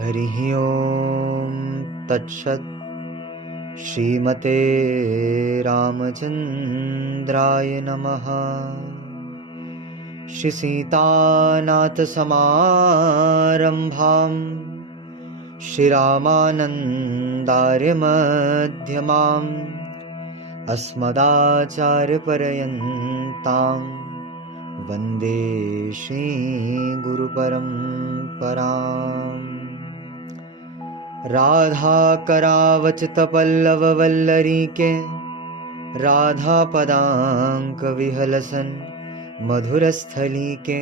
हरिः ओम तत्सत्। श्रीमते रामचंद्राय नमः। श्री सीतानाथ समारंभां श्री रामानंदार्य मध्यमाम् अस्मदाचार्य पर्यन्तां वन्दे श्री गुरु परंपराम्। राधा करावचत पल्लव वल्लरी के राधा पदांक विहलसन मधुर स्थली के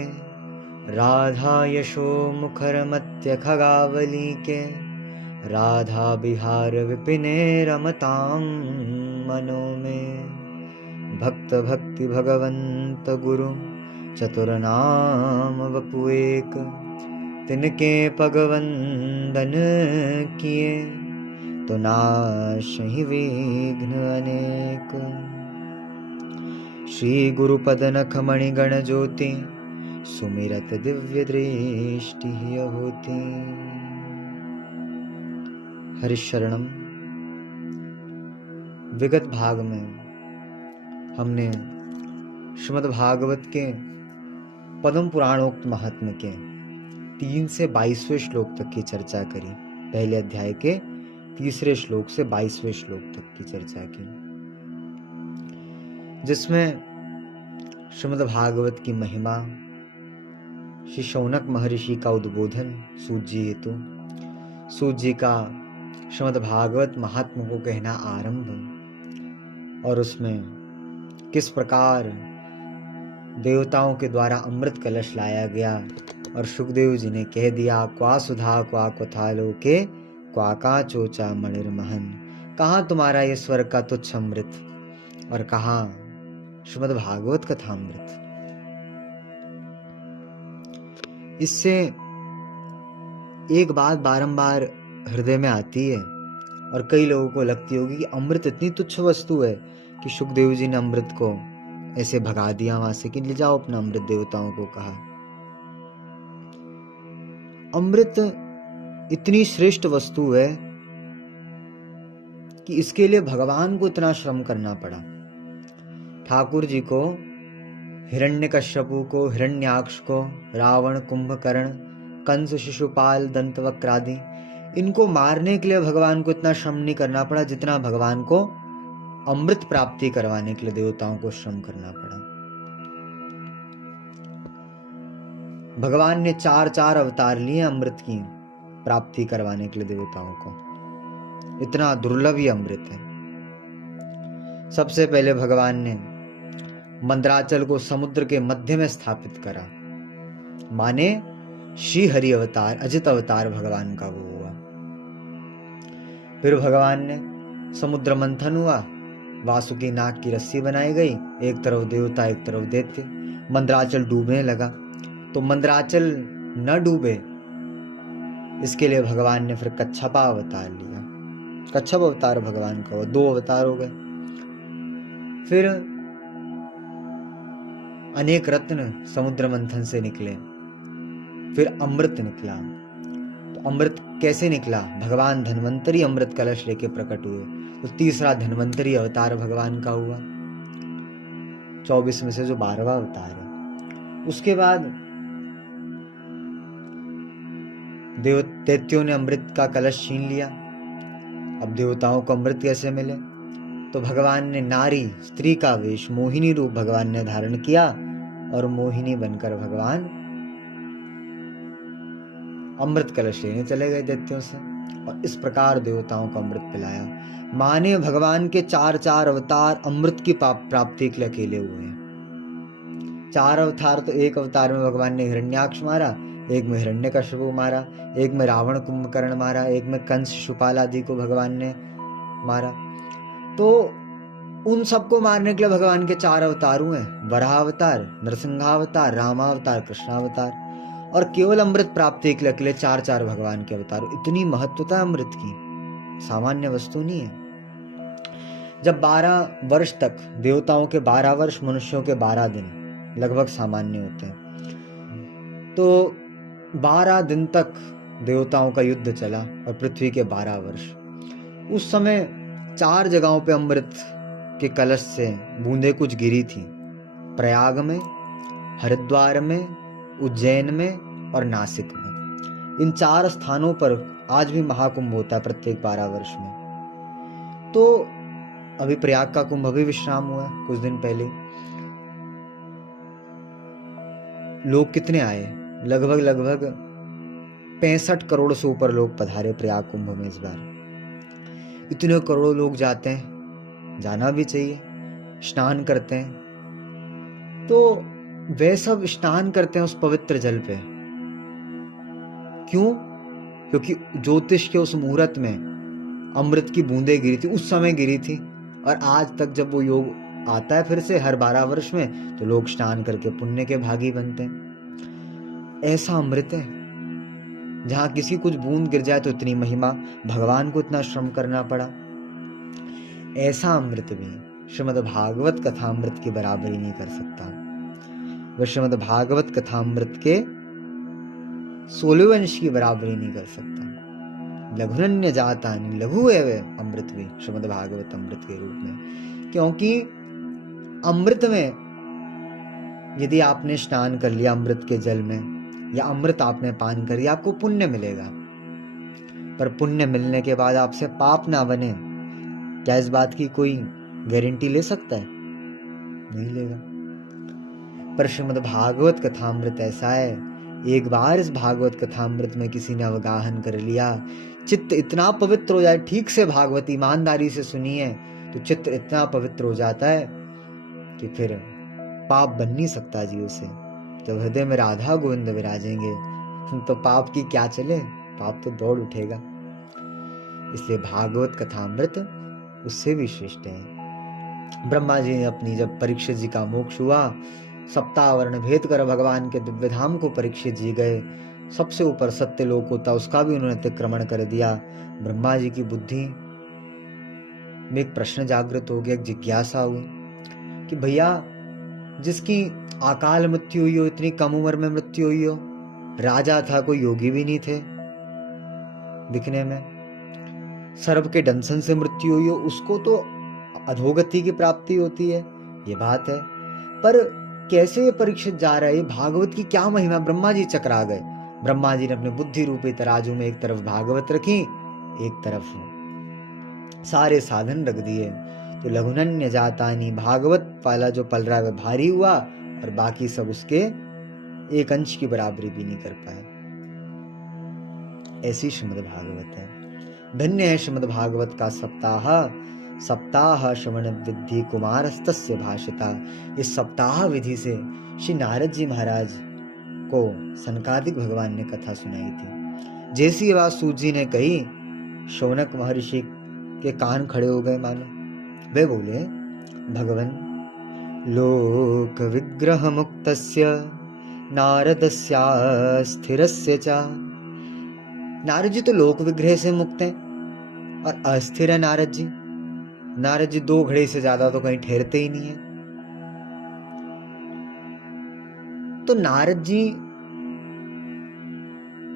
राधा यशो मुखर मत्य खगावली के राधा बिहार विपिने रमतां मनो में। भक्त भक्ति भगवंत गुरु चतुरनाम वपु एक तिनके पगवंदन किए तो नाशहि विघ्न अनेक। श्री गुरुपद नख मणिगण ज्योति सुमिरत दिव्य दृष्टि होती। हरिशरणम। विगत भाग में हमने श्रीमद् भागवत के पद्म पुराणोक्त महात्म्य के 3 से 22वें श्लोक तक की चर्चा करी। पहले अध्याय के 3 श्लोक से 22वें श्लोक तक की चर्चा की, जिसमें श्रीमद् भागवत की महिमा, श्री शौनक महर्षि का उद्बोधन सूत जी हेतु, सूत जी का श्रीमद् भागवत महात्म्य को कहना आरंभ, और उसमें किस प्रकार देवताओं के द्वारा अमृत कलश लाया गया और सुखदेव जी ने कह दिया, क्वा सुधा क्वा कथालो के क्वा का चोचा मणिर महन। कहाँ तुम्हारा ये स्वर्ग का तुच्छ अमृत और कहाँ श्रीमद् भागवत कथामृत। इससे एक बात बारंबार हृदय में आती है और कई लोगों को लगती होगी कि अमृत इतनी तुच्छ वस्तु है कि सुखदेव जी ने अमृत को ऐसे भगा दिया वहां से कि ले जाओ अपना अमृत। देवताओं को कहा अमृत इतनी श्रेष्ठ वस्तु है कि इसके लिए भगवान को इतना श्रम करना पड़ा। ठाकुर जी को, हिरण्यकश्यपु को, हिरण्याक्ष को, रावण, कुंभकर्ण, कंस, शिशुपाल, दंतवक्र आदि, इनको मारने के लिए भगवान को इतना श्रम नहीं करना पड़ा जितना भगवान को अमृत प्राप्ति करवाने के लिए देवताओं को श्रम करना पड़ा। भगवान ने 4 अवतार लिए अमृत की प्राप्ति करवाने के लिए देवताओं को। इतना दुर्लभ ये अमृत है। सबसे पहले भगवान ने मंदराचल को समुद्र के मध्य में स्थापित करा, माने श्री हरि अवतार, अजित अवतार भगवान का वो हुआ। फिर भगवान ने समुद्र मंथन हुआ, वासुकी नाग की रस्सी बनाई गई, एक तरफ देवता एक तरफ दैत्य। मंदराचल डूबने लगा, तो मंदराचल न डूबे इसके लिए भगवान ने फिर कच्छपा अवतार लिया। कच्छप अवतार भगवान का हुआ, 2 अवतार हो गए। फिर अनेक रत्न समुद्र मंथन से निकले, फिर अमृत निकला। तो अमृत कैसे निकला? भगवान धन्वंतरी अमृत कलश लेके प्रकट हुए, तो तीसरा धन्वंतरी अवतार भगवान का हुआ, 24 में से जो 12वां अवतार है। उसके बाद दैत्यों ने अमृत का कलश छीन लिया। अब देवताओं को अमृत कैसे मिले? तो भगवान ने नारी, स्त्री का वेश, मोहिनी रूप भगवान ने धारण किया और मोहिनी बनकर भगवान अमृत कलश लेने चले गए दैत्यों से, और इस प्रकार देवताओं को अमृत पिलाया। माने भगवान के 4 अवतार अमृत की प्राप्ति के लिए अकेले हुए हैं। 4 अवतार, तो एक अवतार में भगवान ने हिरण्याक्ष मारा, एक में हिरण्यकश्यपु मारा, एक में रावण कुंभकर्ण मारा, एक में कंस शिशुपाल आदि को भगवान ने मारा। तो उन सबको मारने के लिए भगवान के 4 अवतार हुए, वराहावतार, नरसिंहावतार, रामावतार, कृष्णावतार। और केवल अमृत प्राप्ति के लिए अकेले 4 भगवान के अवतार। इतनी महत्वता अमृत की, सामान्य वस्तु नहीं है। जब 12 वर्ष तक, देवताओं के 12 वर्ष, मनुष्यों के 12 दिन लगभग सामान्य होते हैं, तो 12 दिन तक देवताओं का युद्ध चला और पृथ्वी के 12 वर्ष। उस समय 4 जगहों पे अमृत के कलश से बूंदें कुछ गिरी थी, प्रयाग में, हरिद्वार में, उज्जैन में और नासिक में। इन 4 स्थानों पर आज भी महाकुंभ होता है प्रत्येक 12 वर्ष में। तो अभी प्रयाग का कुंभ अभी विश्राम हुआ है कुछ दिन पहले। लोग कितने आए? लगभग 65 करोड़ से ऊपर लोग पधारे प्रयाग कुंभ में इस बार। इतने करोड़ों लोग जाते हैं, जाना भी चाहिए, स्नान करते हैं। तो वे सब स्नान करते हैं उस पवित्र जल पे। क्यों? क्योंकि ज्योतिष के उस मुहूर्त में अमृत की बूंदें गिरी थी, उस समय गिरी थी। और आज तक जब वो योग आता है फिर से हर 12 वर्ष में, तो लोग स्नान करके पुण्य के भागी बनते हैं। ऐसा अमृत है जहां किसी कुछ बूंद गिर जाए तो इतनी महिमा, भगवान को इतना श्रम करना पड़ा। ऐसा अमृत भी श्रीमद् भागवत कथामृत की बराबरी नहीं कर सकता। वह श्रीमद् भागवत कथामृत के 16वें अंश की बराबरी नहीं कर सकता। लघुनन्य जातानि, लघु है वह अमृत भी श्रीमद् भागवत अमृत के रूप में। क्योंकि अमृत में यदि आपने स्नान कर लिया अमृत के जल में, या अमृत आपने पान कर लिया, आपको पुण्य मिलेगा। पर पुण्य मिलने के बाद आपसे पाप ना बने, क्या इस बात की कोई गारंटी ले सकता है? नहीं लेगा। पर श्रीमद् भागवत कथामृत ऐसा है, एक बार इस भागवत कथामृत में किसी ने अवगाहन कर लिया, चित्त इतना पवित्र हो जाए। ठीक से भागवत ईमानदारी से सुनिए तो चित्त इतना पवित्र हो जाता है कि फिर पाप बन नहीं सकता जीव से। जब हृदय में राधा गोविंद विराजेंगे तो पाप की क्या चले, पाप तो दौड़ उठेगा। इसलिए भागवत कथामृत उससे भी श्रेष्ठ है। ब्रह्मा जी ने अपनी, जब परीक्षित जी का मोक्ष हुआ, सप्तावरण भेद कर भगवान के दिव्य धाम को परीक्षित जी गए। सबसे ऊपर सत्य लोक होता, उसका भी उन्होंने अतिक्रमण कर दिया। ब्रह्मा जी की बुद्धि में एक प्रश्न जागृत हो गया, एक जिज्ञासा हुई कि भैया, जिसकी अकाल मृत्यु हुई हो, इतनी कम उम्र में मृत्यु हुई हो, राजा था, कोई योगी भी नहीं थे दिखने में, सर्प के दंशन से मृत्यु हुई हो, उसको तो अधोगति की प्राप्ति होती है, ये बात है। पर कैसे ये परीक्षित जा रहा है? भागवत की क्या महिमा? ब्रह्मा जी चकरा गए। ब्रह्मा जी ने अपने बुद्धि रूपी तराजू में एक तरफ भागवत रखी, एक तरफ सारे साधन रख दिए। तो लघुनन्य जातानि, भागवत वाला जो पल रहा है वह भारी हुआ, और बाकी सब उसके एक अंश की बराबरी भी नहीं कर पाए। ऐसी श्रीमद् भागवत है। धन्य है श्रीमद् भागवत का सप्ताह श्रवण विधि कुमारस्तस्य भाषिता। इस सप्ताह विधि से श्री नारद जी महाराज को सनकादिक भगवान ने कथा सुनाई थी। जैसी बात सूत जी ने कही, शौनक महर्षि के कान खड़े हो गए मानो। वे बोले, भगवन लोक विग्रह मुक्तस्य नारदस्या स्थिरस्य च। नारद जी तो लोक विग्रह से मुक्त हैं, और अस्थिर है नारद जी। नारद जी 2 घड़ी से ज्यादा तो कहीं ठहरते ही नहीं है। तो नारद जी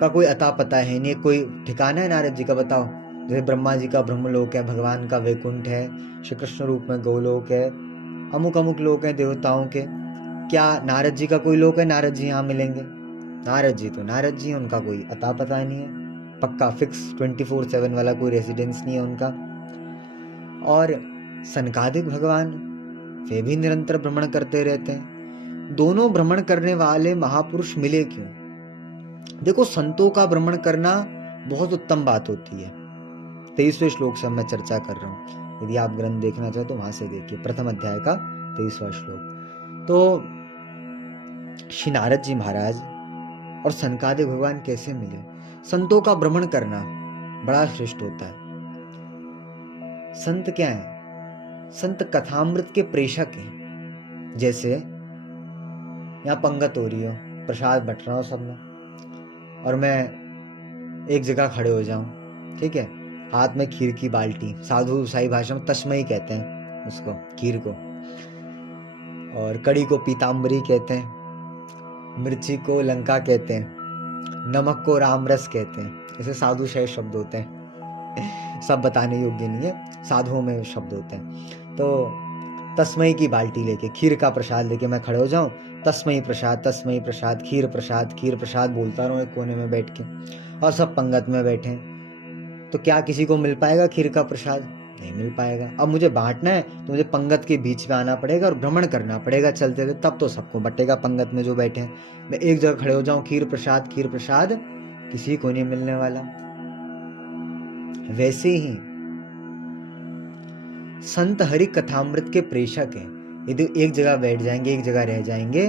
का कोई अता पता है नहीं, कोई ठिकाना है नारद जी का? बताओ। जैसे ब्रह्मा जी का ब्रह्मलोक है, भगवान का वैकुंठ है, श्री कृष्ण रूप में गौलोक है, अमुक लोक है देवताओं के। क्या नारद जी का कोई लोक है? नारद जी यहाँ मिलेंगे? नारद जी तो नारद जी, उनका कोई अता पता नहीं है, पक्का फिक्स 24/7 वाला कोई रेसिडेंस नहीं है उनका। और सनकादिक भगवान, वे भी निरंतर भ्रमण करते रहते हैं। दोनों भ्रमण करने वाले महापुरुष मिले क्यों? देखो, संतों का भ्रमण करना बहुत उत्तम बात होती है। 23वें श्लोक से मैं चर्चा कर रहा हूं। यदि आप ग्रंथ देखना चाहो तो वहां से देखिए, प्रथम अध्याय का 23वां श्लोक। तो श्री नारद जी महाराज और सनकादिक भगवान कैसे मिले? संतों का भ्रमण करना बड़ा श्रेष्ठ होता है। संत क्या है? संत कथामृत के प्रेषक हैं। जैसे यहाँ पंगत हो रही हो, प्रसाद बट रहा हो सब में, और मैं एक जगह खड़े हो जाऊं, ठीक है, हाथ में खीर की बाल्टी, साधु ईसाई भाषा में तस्मई कहते हैं उसको, खीर को, और कड़ी को पीताम्बरी कहते हैं, मिर्ची को लंका कहते हैं, नमक को राम रस कहते हैं, ऐसे साधु शायद शब्द होते हैं, सब बताने योग्य नहीं है, साधुओं में शब्द होते हैं। तो तस्मई की बाल्टी लेके, खीर का प्रसाद लेके मैं खड़े हो जाऊं, तस्मई प्रसाद, खीर प्रसाद बोलता रहूं एक कोने में बैठ के, और सब पंगत में बैठे, तो क्या किसी को मिल पाएगा खीर का प्रसाद? नहीं मिल पाएगा। अब मुझे बांटना है तो मुझे पंगत के बीच में आना पड़ेगा और भ्रमण करना पड़ेगा चलते हुए, तब तो सबको बटेगा पंगत में जो बैठे हैं। मैं एक जगह खड़े हो जाऊं, खीर प्रसाद, किसी को नहीं मिलने वाला। वैसे ही संत हरि कथामृत के प्रेषक हैं। यदि एक जगह बैठ जाएंगे, एक जगह रह जाएंगे,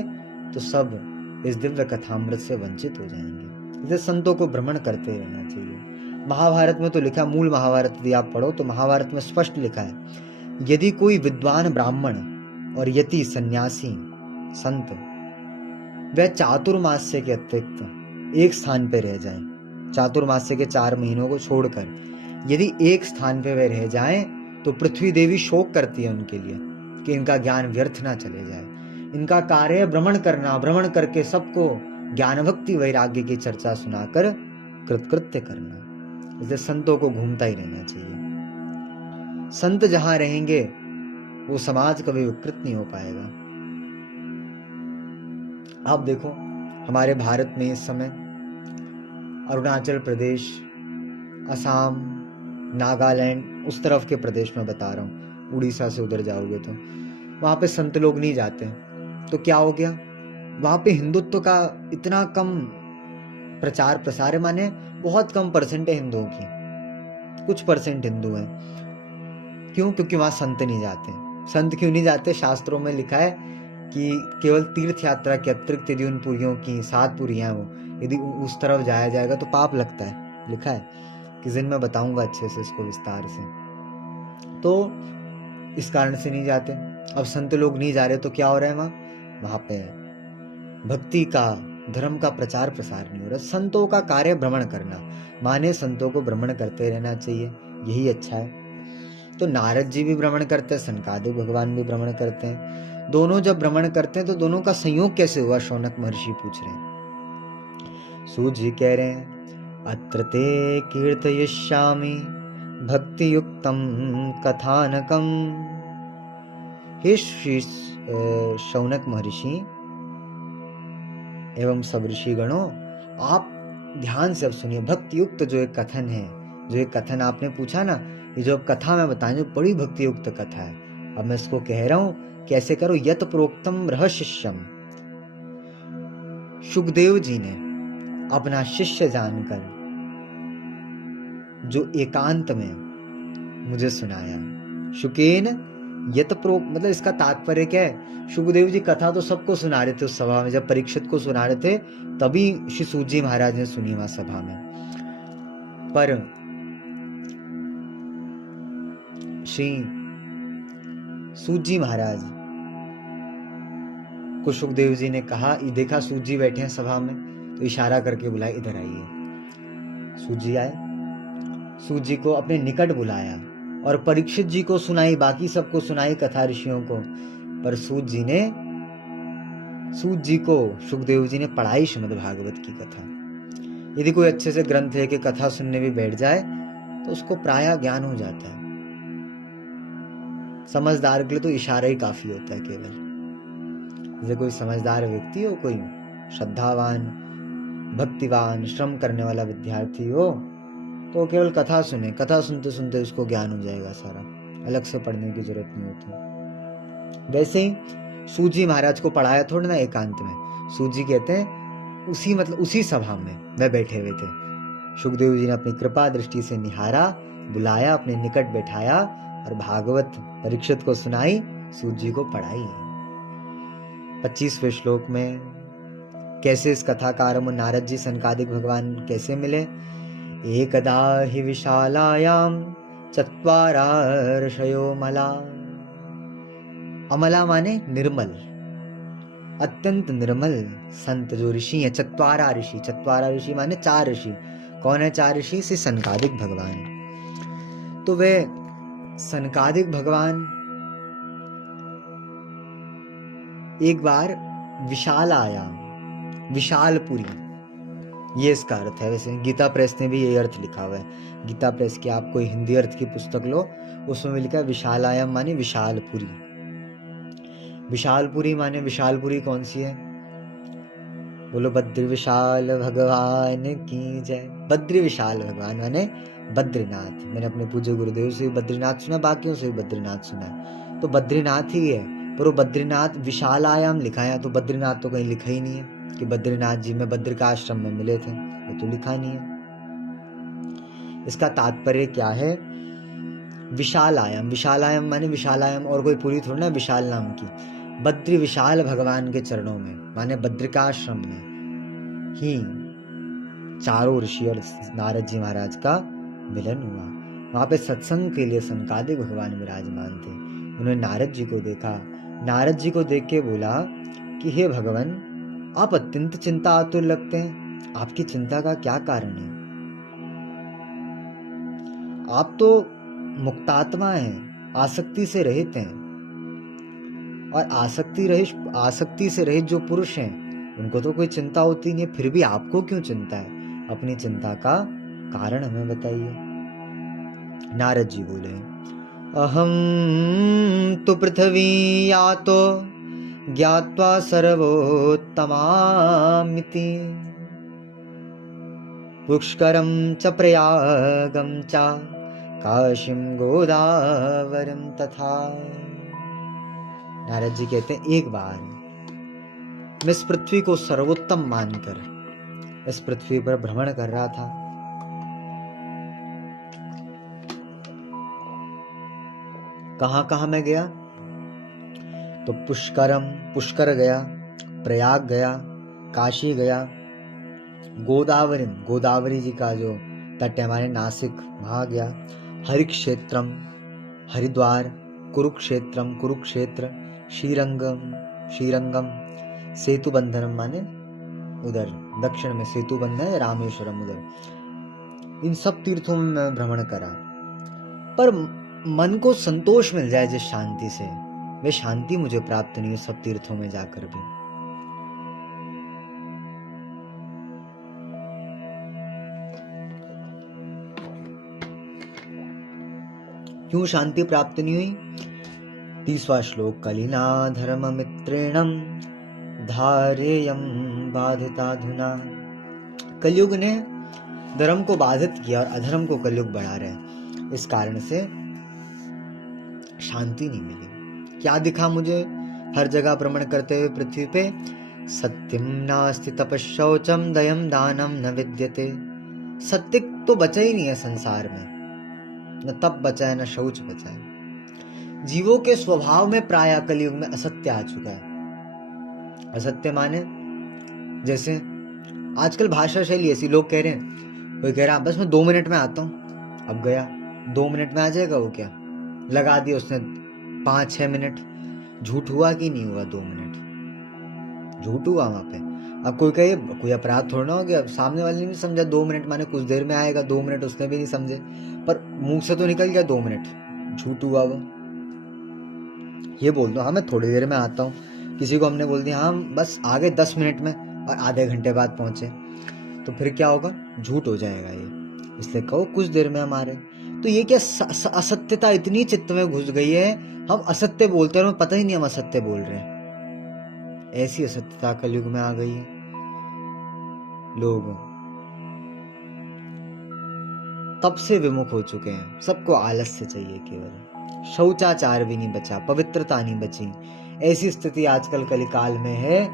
तो सब इस दिव्य कथामृत से वंचित हो जाएंगे। इसलिए संतों को भ्रमण करते रहना चाहिए। महाभारत में तो लिखा, मूल महाभारत यदि आप पढ़ो तो महाभारत में स्पष्ट लिखा है, यदि कोई विद्वान ब्राह्मण और यति सन्यासी संत वह चातुर्मास्य के अतिरिक्त एक स्थान पर रह जाएं, चातुर्मास्य के 4 महीनों को छोड़कर यदि एक स्थान पे वह रह जाएं, तो पृथ्वी देवी शोक करती है उनके लिए कि इनका ज्ञान व्यर्थ ना चले जाए। इनका कार्य भ्रमण करना, भ्रमण करके सबको ज्ञान भक्ति वैराग्य की चर्चा सुनाकर कृतकृत्य करना। इसलिए संतों को घूमता ही रहना चाहिए। संत जहां रहेंगे वो समाज कभी विकृत नहीं हो पाएगा। आप देखो हमारे भारत में इस समय अरुणाचल प्रदेश, असम, नागालैंड, उस तरफ के प्रदेश में बता रहा हूँ, उड़ीसा से उधर जाओगे तो वहां पे संत लोग नहीं जाते, तो क्या हो गया, वहां पे हिंदुत्व का इतना कम प्रचार प्रसार है, माने बहुत कम परसेंट है हिंदुओं की, कुछ परसेंट हिंदू हैं। क्यों? क्योंकि वहां संत नहीं जाते। संत क्यों नहीं जाते? शास्त्रों में लिखा है कि केवल तीर्थ यात्रा के अतिरिक्त यदि उन पुरियों की 7 पुरियां वो यदि उस तरफ जाया जाएगा तो पाप लगता है, लिखा है। किस दिन मैं बताऊंगा अच्छे से इसको विस्तार से। तो इस कारण से नहीं जाते। अब संत लोग नहीं जा रहे तो क्या हो रहा है वहां पे भक्ति का, धर्म का प्रचार प्रसार नहीं हो रहा। संतों का कार्य भ्रमण करना, माने संतों को भ्रमण करते रहना चाहिए, यही अच्छा है। तो नारद जी भी भ्रमण करते हैं, सनकादिक भगवान भी भ्रमण करते हैं। दोनों जब भ्रमण करते हैं तो दोनों का संयोग कैसे हुआ, शौनक महर्षि पूछ रहे हैं। सूत जी कह रहे हैं, अत्र ते कीर्तयिष्यामि भक्ति युक्तम कथानकम। हे श्री शौनक महर्षि एवं सब ऋषि गणों, आप ध्यान से अब सुनिए। भक्ति युक्त जो एक कथन है, जो एक कथन आपने पूछा ना, ये जो कथा मैं बताऊं जो बड़ी भक्ति युक्त कथा है, अब मैं इसको कह रहा हूं, कैसे करो। यत प्रोक्तम रहस्यम, सुखदेव जी ने अपना शिष्य जानकर जो एकांत में मुझे सुनाया। शुकेन यत प्रोक्त, मतलब इसका तात्पर्य क्या है, सुखदेव जी कथा तो सबको सुना रहे थे उस सभा में, जब परीक्षित को सुना रहे थे तभी श्री सूत जी महाराज ने सुनी वहां सभा में। पर श्री सूत जी महाराज को सुखदेव जी ने कहा, देखा सूत जी बैठे हैं सभा में, तो इशारा करके बुलाया, इधर आइए। सूत जी आए, सूत जी को अपने निकट बुलाया और परीक्षित जी को सुनाई, बाकी सबको सुनाई कथा ऋषियों को। पर सूत जी को सुखदेव जी ने पढ़ाई श्रीमद् भागवत की कथा। यदि कोई अच्छे से ग्रंथ लेके कथा सुनने भी बैठ जाए तो उसको प्रायः ज्ञान हो जाता है। समझदार के लिए तो इशारा ही काफी होता है केवल। जैसे कोई समझदार व्यक्ति हो, कोई श्रद्धावान, भक्तिवान, श्रम करने वाला विद्यार्थी हो, तो केवल कथा सुने, कथा सुनते सुनते उसको ज्ञान हो जाएगा सारा, अलग से पढ़ने की जरूरत नहीं होती। वैसे ही सूत जी महाराज को पढ़ाया थोड़ा ना एकांत में। सूत जी कहते हैं उसी सभा में वह बैठे हुए थे। सुखदेव जी ने अपनी कृपा दृष्टि से निहारा, बुलाया, अपने निकट बैठाया और भागवत परीक्षित को सुनाई, सूत जी को पढ़ाई। 25वें श्लोक में कैसे इस कथा का आरंभ, नारद जी सनकादिक भगवान कैसे मिले। एकदा हि विशालायाम चत्वारा ऋषयो मला। अमला माने निर्मल, अत्यंत निर्मल संत जो ऋषि हैं, चत्वारा ऋषि माने 4 ऋषि। कौन है 4 ऋषि? से सनकादिक भगवान। तो वे सनकादिक भगवान एक बार विशालायाम, विशालपुरी, ये इसका अर्थ है। वैसे गीता प्रेस ने भी ये अर्थ लिखा हुआ है। गीता प्रेस की आप कोई हिंदी अर्थ की पुस्तक लो, उसमें लिखा है विशालायम माने विशालपुरी। विशालपुरी माने विशालपुरी कौन सी है? बोलो बद्री विशाल भगवान की जय। बद्री विशाल भगवान माने बद्रीनाथ। मैंने अपने पूज्य गुरुदेव से भी बद्रीनाथ सुना, बाकियों से भी बद्रीनाथ सुना है, तो बद्रीनाथ ही है। पर वो बद्रीनाथ विशालायाम लिखा है, तो बद्रीनाथ तो कहीं लिखा ही नहीं है कि बद्रीनाथ जी में बद्र का आश्रम में मिले थे, ये तो लिखा नहीं है। इसका तात्पर्य क्या है? विशालायम, विशालायम माने विशालायम और कोई पूरी थोड़ी ना विशाल नाम की। बद्री विशाल भगवान के चरणों में माने बद्रिकाश्रम में ही चारों ऋषि और नारद जी महाराज का मिलन हुआ। वहां पे सत्संग के लिए सनकादिक भगवान विराजमान थे। उन्होंने नारद जी को देखा। नारद जी को देख के बोला कि हे भगवान, आप अत्यंत चिंता आतुर लगते हैं, आपकी चिंता का क्या कारण है? आप तो मुक्तात्मा हैं, आसक्ति से रहित हैं, और आसक्ति से रहित जो पुरुष हैं उनको तो कोई चिंता होती नहीं है, फिर भी आपको क्यों चिंता है? अपनी चिंता का कारण हमें बताइए। नारद जी बोले, अहम तो पृथ्वी यातो ज्ञात्वा सर्वोत्तमामिति पुष्करम च प्रयागम च काशीम गोदावरम तथा। नारद जी कहते हैं, एक बार मैं इस पृथ्वी को सर्वोत्तम मानकर इस पृथ्वी पर भ्रमण कर रहा था। कहां कहां मैं गया? तो पुष्कर गया, प्रयाग गया, काशी गया, गोदावरी जी का जो तट है हमारे नासिक, वहां गया, हरिक्षेत्रम हरिद्वार, कुरुक्षेत्र, श्रीरंगम, सेतु बंधनम माने उधर दक्षिण में सेतु बंधन है, रामेश्वरम उधर, इन सब तीर्थों में मैं भ्रमण करा। पर मन को संतोष मिल जाए जिस शांति से, वे शांति मुझे प्राप्त नहीं है सब तीर्थों में जाकर भी। क्यों शांति प्राप्त नहीं हुई? 30वां श्लोक, कलिना धर्म मित्रेणम धारेयम बाधिताधुना। कलयुग ने धर्म को बाधित किया और अधर्म को कलयुग बढ़ा रहे, इस कारण से शांति नहीं मिली। क्या दिखा मुझे हर जगह भ्रमण करते हुए पृथ्वी पे? सत्यम नास्ति तपशौचम दयम दानम न विद्यते। सत्य तो बचा ही नहीं है संसार में, न तप बचा है न शौच बचा है। जीवों के स्वभाव में प्राय कलयुग में असत्य आ चुका है। असत्य माने जैसे आजकल भाषा शैली ऐसी, लोग कह रहे हैं, कोई कह रहा बस मैं 2 मिनट में आता हूं, अब गया 2 मिनट में आ जाएगा, वो क्या लगा दिया उसने 5-6 मिनट। झूठ हुआ कि नहीं हुआ? 2 मिनट झूठ हुआ वहां पे। अब कोई कहे कोई अपराध थोड़ा ना हो गया, सामने वाले ने भी समझा 2 मिनट माने कुछ देर में आएगा, 2 मिनट उसने भी नहीं समझे, पर मुंह से तो निकल गया 2 मिनट, झूठ हुआ वो। ये बोल दो हाँ मैं थोड़ी देर में आता हूँ, किसी को हमने बोल दिया हाँ बस आ गए 10 मिनट में और आधे घंटे बाद पहुंचे, तो फिर क्या होगा? झूठ हो जाएगा ये। इसलिए कहो कुछ देर में हम आ रहे। तो ये क्या असत्यता इतनी चित्त में घुस गई है, हम असत्य बोलते हैं और हमें पता ही नहीं हम असत्य बोल रहे हैं। ऐसी असत्यता कलयुग में आ गई है। लोग तब से विमुख हो चुके हैं, सबको आलस्य चाहिए केवल, शौचाचार भी नहीं बचा, पवित्रता नहीं बची। ऐसी स्थिति आजकल कलिकाल में है,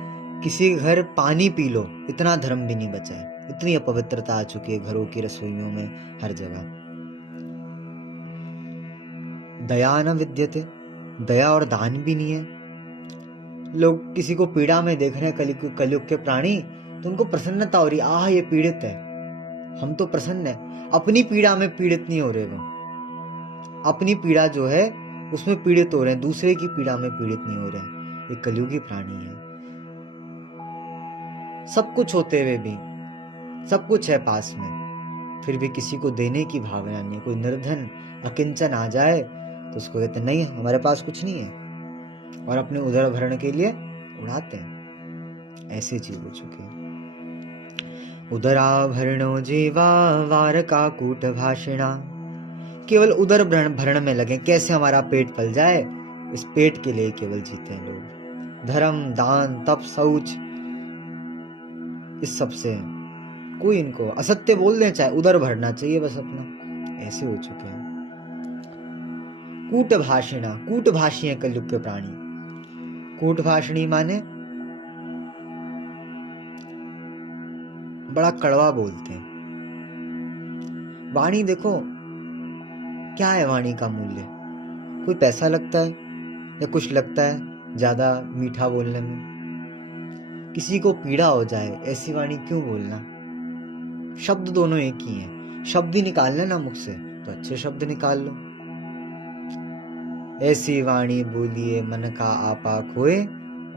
किसी घर पानी पी लो इतना धर्म भी नहीं बचा है, इतनी अपवित्रता आ चुकी है घरों की रसोइयों में, हर जगह। दया न विद्यते, दया और दान भी नहीं है। लोग किसी को पीड़ा में देख रहे हैं, कलयुग के प्राणी, तो उनको प्रसन्नता हो रही, आह ये पीड़ित है, हम तो प्रसन्न है। अपनी पीड़ा में पीड़ित नहीं हो रहे वो, अपनी पीड़ा जो है उसमें पीड़ित हो रहे हैं, दूसरे की पीड़ा में पीड़ित नहीं हो रहे हैं। एक कलयुगी प्राणी है। सब कुछ होते हुए भी, सब कुछ है पास में, फिर भी किसी को देने की भावना नहीं है। कोई निर्धन अकिंचन आ जाए तो उसको कहते नहीं हमारे पास कुछ नहीं है, और अपने उदर भरण के लिए उड़ाते हैं। ऐसे जीव हो चुके हैं। उदराभरणो जीवा वार का कूट भाषिणा। केवल उदर भरण में लगे, कैसे हमारा पेट पल जाए, इस पेट के लिए केवल जीते हैं लोग। धर्म, दान, तप, शौच, इस सब से कोई इनको असत्य बोल दे, चाहे उदर भरना चाहिए बस अपना, ऐसे हो चुके हैं। कूट भाषिणा, कूट भाषी है कलयुग के प्राणी। कूट भाषिणी माने बड़ा कड़वा बोलते हैं। वाणी देखो क्या है, वाणी का मूल्य कोई पैसा लगता है या कुछ लगता है ज्यादा मीठा बोलने में? किसी को पीड़ा हो जाए ऐसी वाणी क्यों बोलना? शब्द दोनों एक ही हैं, शब्द ही निकालना ना मुख से तो अच्छे शब्द निकाल लो। ऐसी वाणी बोलिए मन का आपा खोए,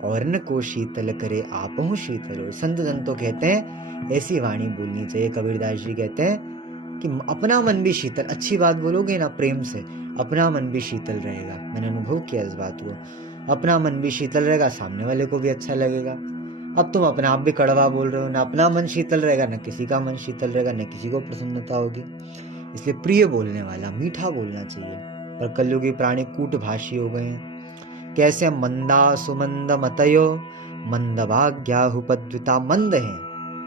और न को शीतल करे आपहु शीतल हो। संत जन तो कहते हैं ऐसी वाणी बोलनी चाहिए। कबीरदास जी कहते हैं कि अपना मन भी शीतल, अच्छी बात बोलोगे ना प्रेम से, अपना मन भी शीतल रहेगा। मैंने अनुभव किया इस बात को, अपना मन भी शीतल रहेगा, सामने वाले को भी अच्छा लगेगा। अब तुम अपने आप भी कड़वा बोल रहे हो, ना अपना मन शीतल रहेगा, ना किसी का मन शीतल रहेगा, ना किसी को प्रसन्नता होगी। इसलिए प्रिय बोलने वाला, मीठा बोलना चाहिए। पर कलयुगी प्राणी कूट भाषी हो गए हैं। कैसे? मंदा सुमंद मतयो मंदभाग्या हुपद्विता। मंद है,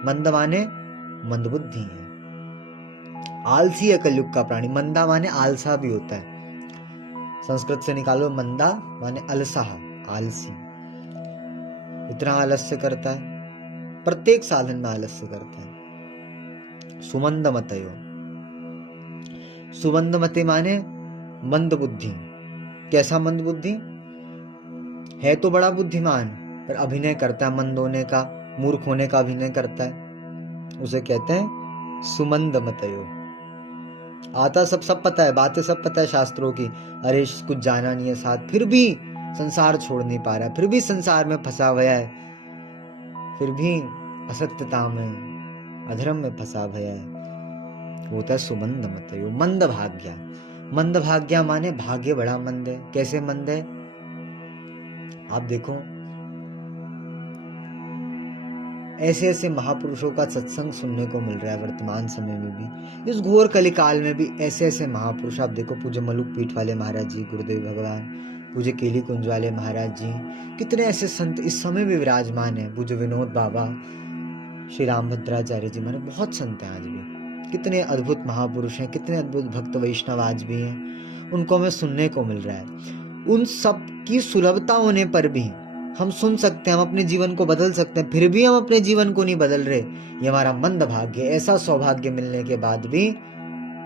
मंद माने मंदबुद्धि है, आलसी है कलयुग का प्राणी। मंदा माने आलसा भी होता है, संस्कृत से निकालो मंदा माने अलसाह, आलसी। इतना आलस्य करता है, प्रत्येक साधन में आलस्य करता है। सुमंद मतयो, सुमंद मते माने मंद बुद्धि। कैसा मंद बुद्धि है? तो बड़ा बुद्धिमान पर अभिनय करता है मंद होने का, मूर्ख होने का अभिनय करता है, उसे कहते हैं सुमंद मतयो। आता सब पता है, बातें सब पता है शास्त्रों की, अरे कुछ जाना नहीं है साथ, फिर भी संसार छोड़ नहीं पा रहा है, फिर भी संसार में फंसा हुआ है, फिर भी असत्यता में, अधर्म में फंसा हुआ है, होता है सुमंद मतयो। मंद भाग्या, मंद भाग्या माने भाग्य बड़ा मंद है। कैसे मंद है? आप देखो ऐसे ऐसे महापुरुषों का सत्संग सुनने को मिल रहा है वर्तमान समय में भी, इस घोर कलिकाल में भी ऐसे ऐसे महापुरुष। आप देखो पूज्य मलुक पीठ वाले महाराज जी, गुरुदेव भगवान, पूज्य केली कुंज वाले महाराज जी, कितने ऐसे संत इस समय भी विराजमान है। पूज्य विनोद बाबा, श्री रामभद्राचार्य जी, माने बहुत संत हैं आज भी। कितने अद्भुत महापुरुष हैं, कितने अद्भुत भक्त वैष्णव आज भी हैं, उनको हमें सुनने को मिल रहा है। उन सब की सुलभता होने पर भी हम सुन सकते हैं, हम अपने जीवन को बदल सकते हैं, फिर भी हम अपने जीवन को नहीं बदल रहे, ये हमारा मंद भाग्य। ऐसा सौभाग्य मिलने के बाद भी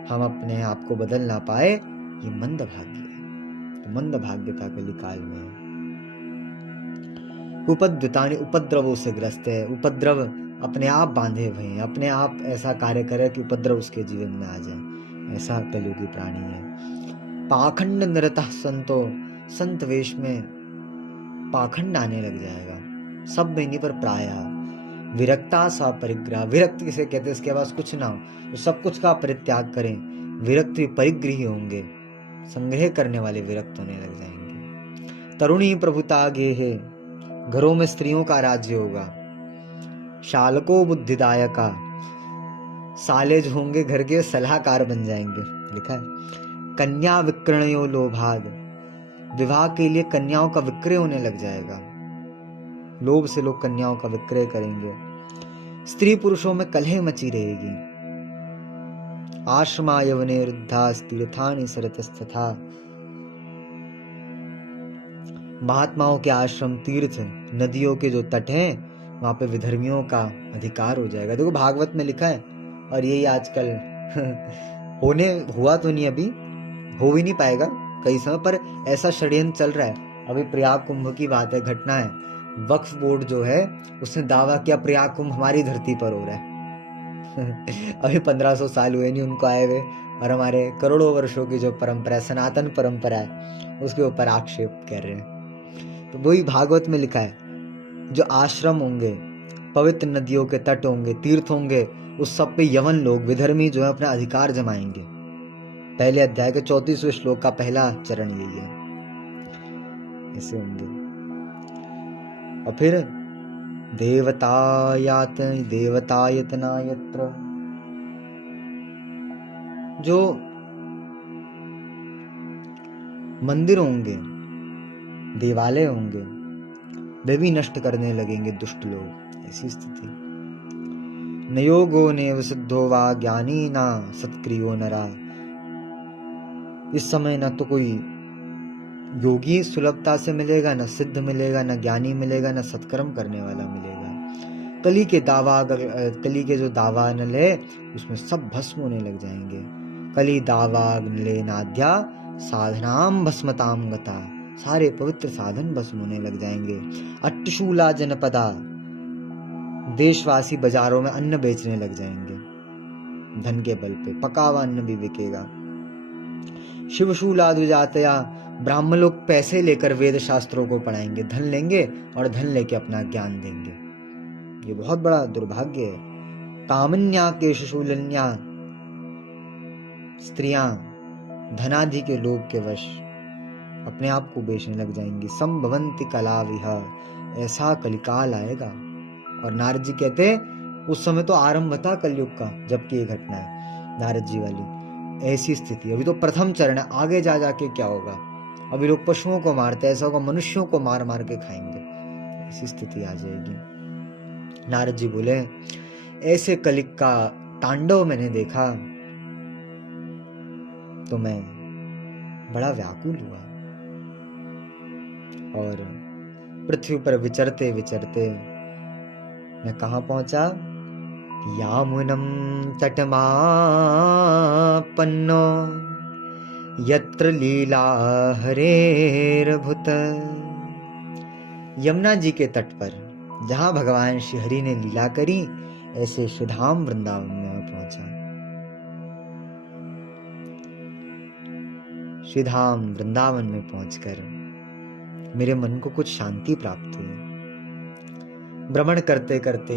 हम अपने आप को बदल ना पाए, ये मंद भाग्य है। तो मंद भाग्यता कलिकाल में है। उपद्रवतानि, उपद्रवों से ग्रस्त है। उपद्रव अपने आप बांधे हुए हैं, अपने आप ऐसा कार्य करे कि उपद्रव उसके जीवन में आ जाए, ऐसा कलयुगी प्राणी है। पाखंड निरतः संतो, संत वेश में पाखंड आने लग जाएगा, सब में नहीं पर प्रायः। विरक्ता सा परिग्रह, विरक्त किसे कहते हैं? इसके पास कुछ ना हो तो सब कुछ का परित्याग करें। विरक्त परिग्रही होंगे, संग्रह करने वाले विरक्त होने लग जाएंगे। तरुणी प्रभुता गे है, घरों में स्त्रियों का राज्य होगा। शालको बुद्धिदायका, साले जो होंगे घर के सलाहकार बन जाएंगे, लिखा है। कन्या विक्रयो लोभाद, विवाह के लिए कन्याओं का विक्रय होने लग जाएगा, लोभ से लोग कन्याओं का विक्रय करेंगे। स्त्री पुरुषों में कलह मची रहेगी। आश्रमा यवने वृद्धा तीर्थानि सरतस्तथा, महात्माओं के आश्रम, तीर्थ, नदियों के जो तट हैं वहां पे विधर्मियों का अधिकार हो जाएगा। देखो भागवत में लिखा है, और यही आजकल होने हुआ तो नहीं, अभी हो भी नहीं पाएगा कई समय, पर ऐसा षड्यंत्र चल रहा है। अभी प्रयाग कुंभ की बात है, घटना है, वक्फ बोर्ड जो है उसने दावा किया प्रयाग कुंभ हमारी धरती पर हो रहा है। अभी 1500 साल हुए नहीं उनको आए हुए, और हमारे करोड़ों वर्षों की जो परंपरा है, सनातन परंपरा है, उसके ऊपर आक्षेप कर रहे हैं। तो वही भागवत में लिखा है, जो आश्रम होंगे, पवित्र नदियों के तट होंगे, तीर्थ होंगे, उस सब पे यवन लोग, विधर्मी जो है अपना अधिकार जमाएंगे। पहले अध्याय के 34वें श्लोक का पहला चरण यही है, ऐसे होंगे। और फिर देवतायतना यत्र, जो मंदिर होंगे, देवालय होंगे, वे भी नष्ट करने लगेंगे दुष्ट लोग। ऐसी स्थिति। न योगो नेव सिद्धो वा ज्ञानी ना सत्क्रियो नरा। इस समय न तो कोई योगी सुलभता से मिलेगा, न सिद्ध मिलेगा, न ज्ञानी मिलेगा, न सत्कर्म करने वाला मिलेगा। कली के जो दावा नले उसमें सब भस्म होने लग जाएंगे। कली दावाग नले नाद्या साधनाम भस्मताम गता। सारे पवित्र साधन भस्म होने लग जाएंगे। अट्टशूला जनपदा, देशवासी बाजारों में अन्न बेचने लग जाएंगे। धन के बल पे पका हुआ अन्न भी बिकेगा। शिवशूला द्विजातया, ब्राह्मण लोग पैसे लेकर वेद शास्त्रों को पढ़ाएंगे, धन लेंगे और धन लेके अपना ज्ञान देंगे। ये बहुत बड़ा दुर्भाग्य है। कामन्या केशशूलन्या, स्त्रियां धनादि के लोभ के वश अपने आप को बेचने लग जाएंगी। संभवंति कलाविह, ऐसा कलिकाल आएगा। और नारद जी कहते उस समय तो आरंभ था कलयुग का, जबकि ये घटना है नारद जी वाली। ऐसी स्थिति, अभी तो प्रथम चरण है, आगे जा जाके क्या होगा। अभी लोग पशुओं को मारते, ऐसा होगा मनुष्यों को मार मार के खाएंगे। ऐसी स्थिति आ जाएगी। नारद जी बोले ऐसे कलिक का तांडव मैंने देखा तो मैं बड़ा व्याकुल हुआ, और पृथ्वी पर विचरते विचरते मैं कहाँ पहुंचा? यामुनम तटमापन्नो यत्र लीला हरेरभुत। यमुना जी के तट पर जहां भगवान श्री हरि ने लीला करी, ऐसे श्रीधाम वृंदावन में मैं पहुंचा। श्रीधाम वृंदावन में पहुंचकर मेरे मन को कुछ शांति प्राप्त हुई। भ्रमण करते करते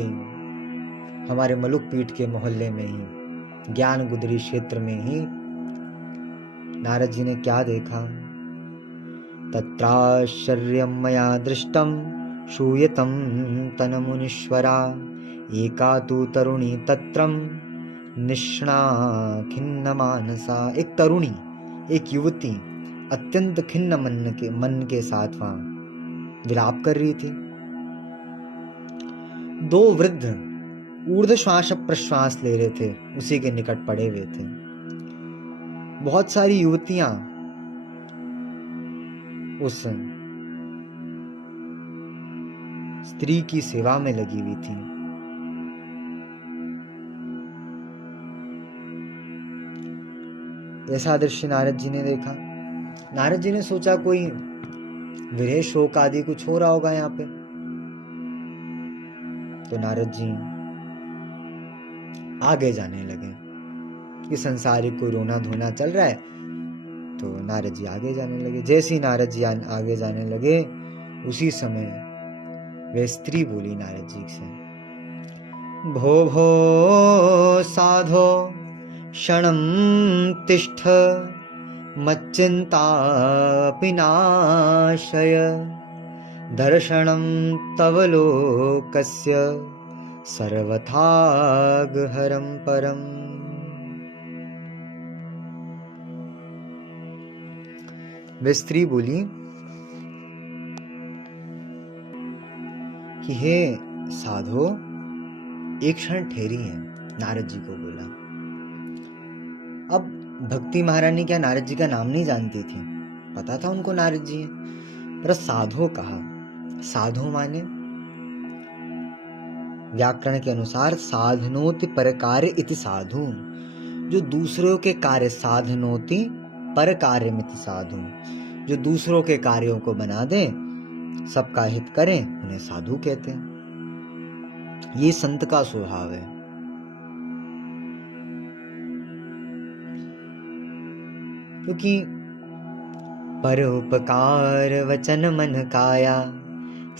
हमारे मलुक पीठ के मोहल्ले में ही, ज्ञान गुदरी क्षेत्र में ही नारद जी ने क्या देखा? तत्राश्चर्यं मया दृष्टं श्रूयतं तनमुनीश्वरा। एका तु तरुणी तत्रं निष्णा खिन्न मानसा। एक तरुणी, एक युवती अत्यंत खिन्न मन के साथ वहां विलाप कर रही थी। दो वृद्ध ऊर्ध्व श्वास प्रश्वास ले रहे थे, उसी के निकट पड़े हुए थे। बहुत सारी युवतियां उस स्त्री की सेवा में लगी हुई थी। ऐसा दृश्य नारद जी ने देखा। नारद जी ने सोचा कोई विरह शोक आदि कुछ हो रहा होगा यहाँ पे। तो नारद जी आगे जाने लगे कि संसारिक कोई रोना धोना चल रहा है, तो नारद जी आगे जाने लगे। जैसे ही नारद जी आगे जाने लगे, उसी समय वे स्त्री बोली नारद जी से, भो भो साधो क्षणं तिष्ठ मच्चिन्तापि नाशय। दर्शनं तव लोकस्य सर्वथागहरं परम। वे स्त्री बोली कि हे साधो, एक क्षण ठहरी है। नारद जी को बोला। अब भक्ति महारानी क्या नारद जी का नाम नहीं जानती थी? पता था उनको नारद जी हैं, पर साधो कहा। साधो माने व्याकरण के अनुसार साधनोति पर कार्य इति साधु। जो दूसरों के कार्य, साधनोति पर कार्य मिति साधु, जो दूसरों के कार्यों को बना दे, सबका हित करें, उन्हें साधु कहते हैं। ये संत का स्वभाव है। क्योंकि परोपकार वचन मन काया,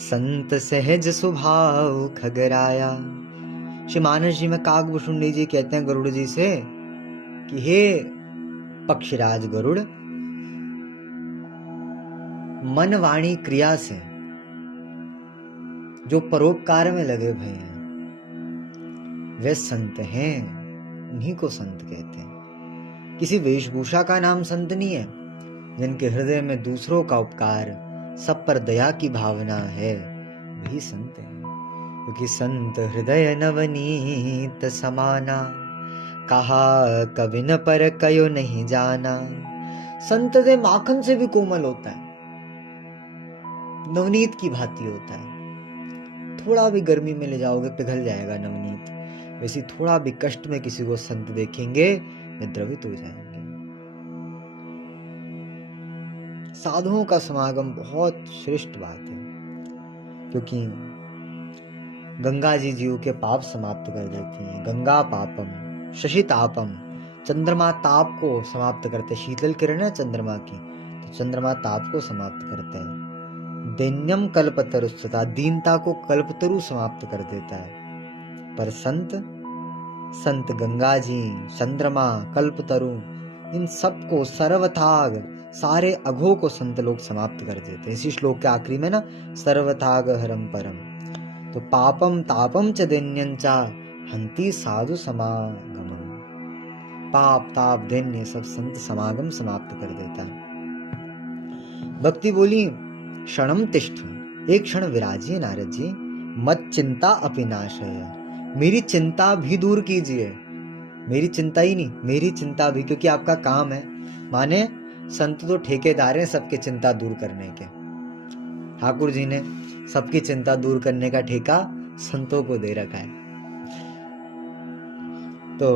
संत सहज स्वभाव खगराया। श्री मानस जी में काकभूषुंडी जी कहते हैं गरुड़ जी से कि हे पक्षराज गरुड़, मन वाणी क्रिया से जो परोपकार में लगे भय हैं, वे संत हैं, उन्हीं को संत कहते हैं। किसी वेशभूषा का नाम संत नहीं है। जिनके हृदय में दूसरों का उपकार, सब पर दया की भावना है, वही संत है। क्योंकि संत हृदय नवनीत समाना, कहा कवि न पर कयो नहीं जाना। संत दे माखन से भी कोमल होता है, नवनीत की भांति होता है। थोड़ा भी गर्मी में ले जाओगे पिघल जाएगा नवनीत, वैसे थोड़ा भी कष्ट में किसी को संत देखेंगे वे द्रवित हो जाएंगे। साधुओं का समागम बहुत श्रेष्ठ बात है, क्योंकि गंगा जी जीव के पाप समाप्त कर देती हैं। गंगा पापम शशि तापम, चंद्रमा ताप को समाप्त करते, शीतल किरण है चंद्रमा की, तो चंद्रमा ताप को समाप्त करते हैं। दैन्यम कल्पतरु सता, दीनता को कल्पतरु समाप्त कर देता है। पर संत गंगा जी, चंद्रमा, कल्पतरु, इन सबको सर्वथाग, सारे अघों को संत लोग समाप्त कर देते हैं। इसी श्लोक के आखिरी में ना, सर्वथाग हरम परम। तो पापम तापम च दैन्यं च हंति साधु समागमम, पाप ताप दैन्य सब संत समागम समाप्त कर देता है। भक्ति बोली, क्षणम तिष्ठ, एक क्षण विराजिए नारद जी, मत चिंता अपि नाशय, मेरी चिंता भी दूर कीजिए। मेरी चिंता ही नहीं, मेरी चिंता भी, क्योंकि आपका काम है। माने संत तो ठेकेदार हैं सबकी चिंता दूर करने के। ठाकुर जी ने सबकी चिंता दूर करने का ठेका संतों को दे रखा है। तो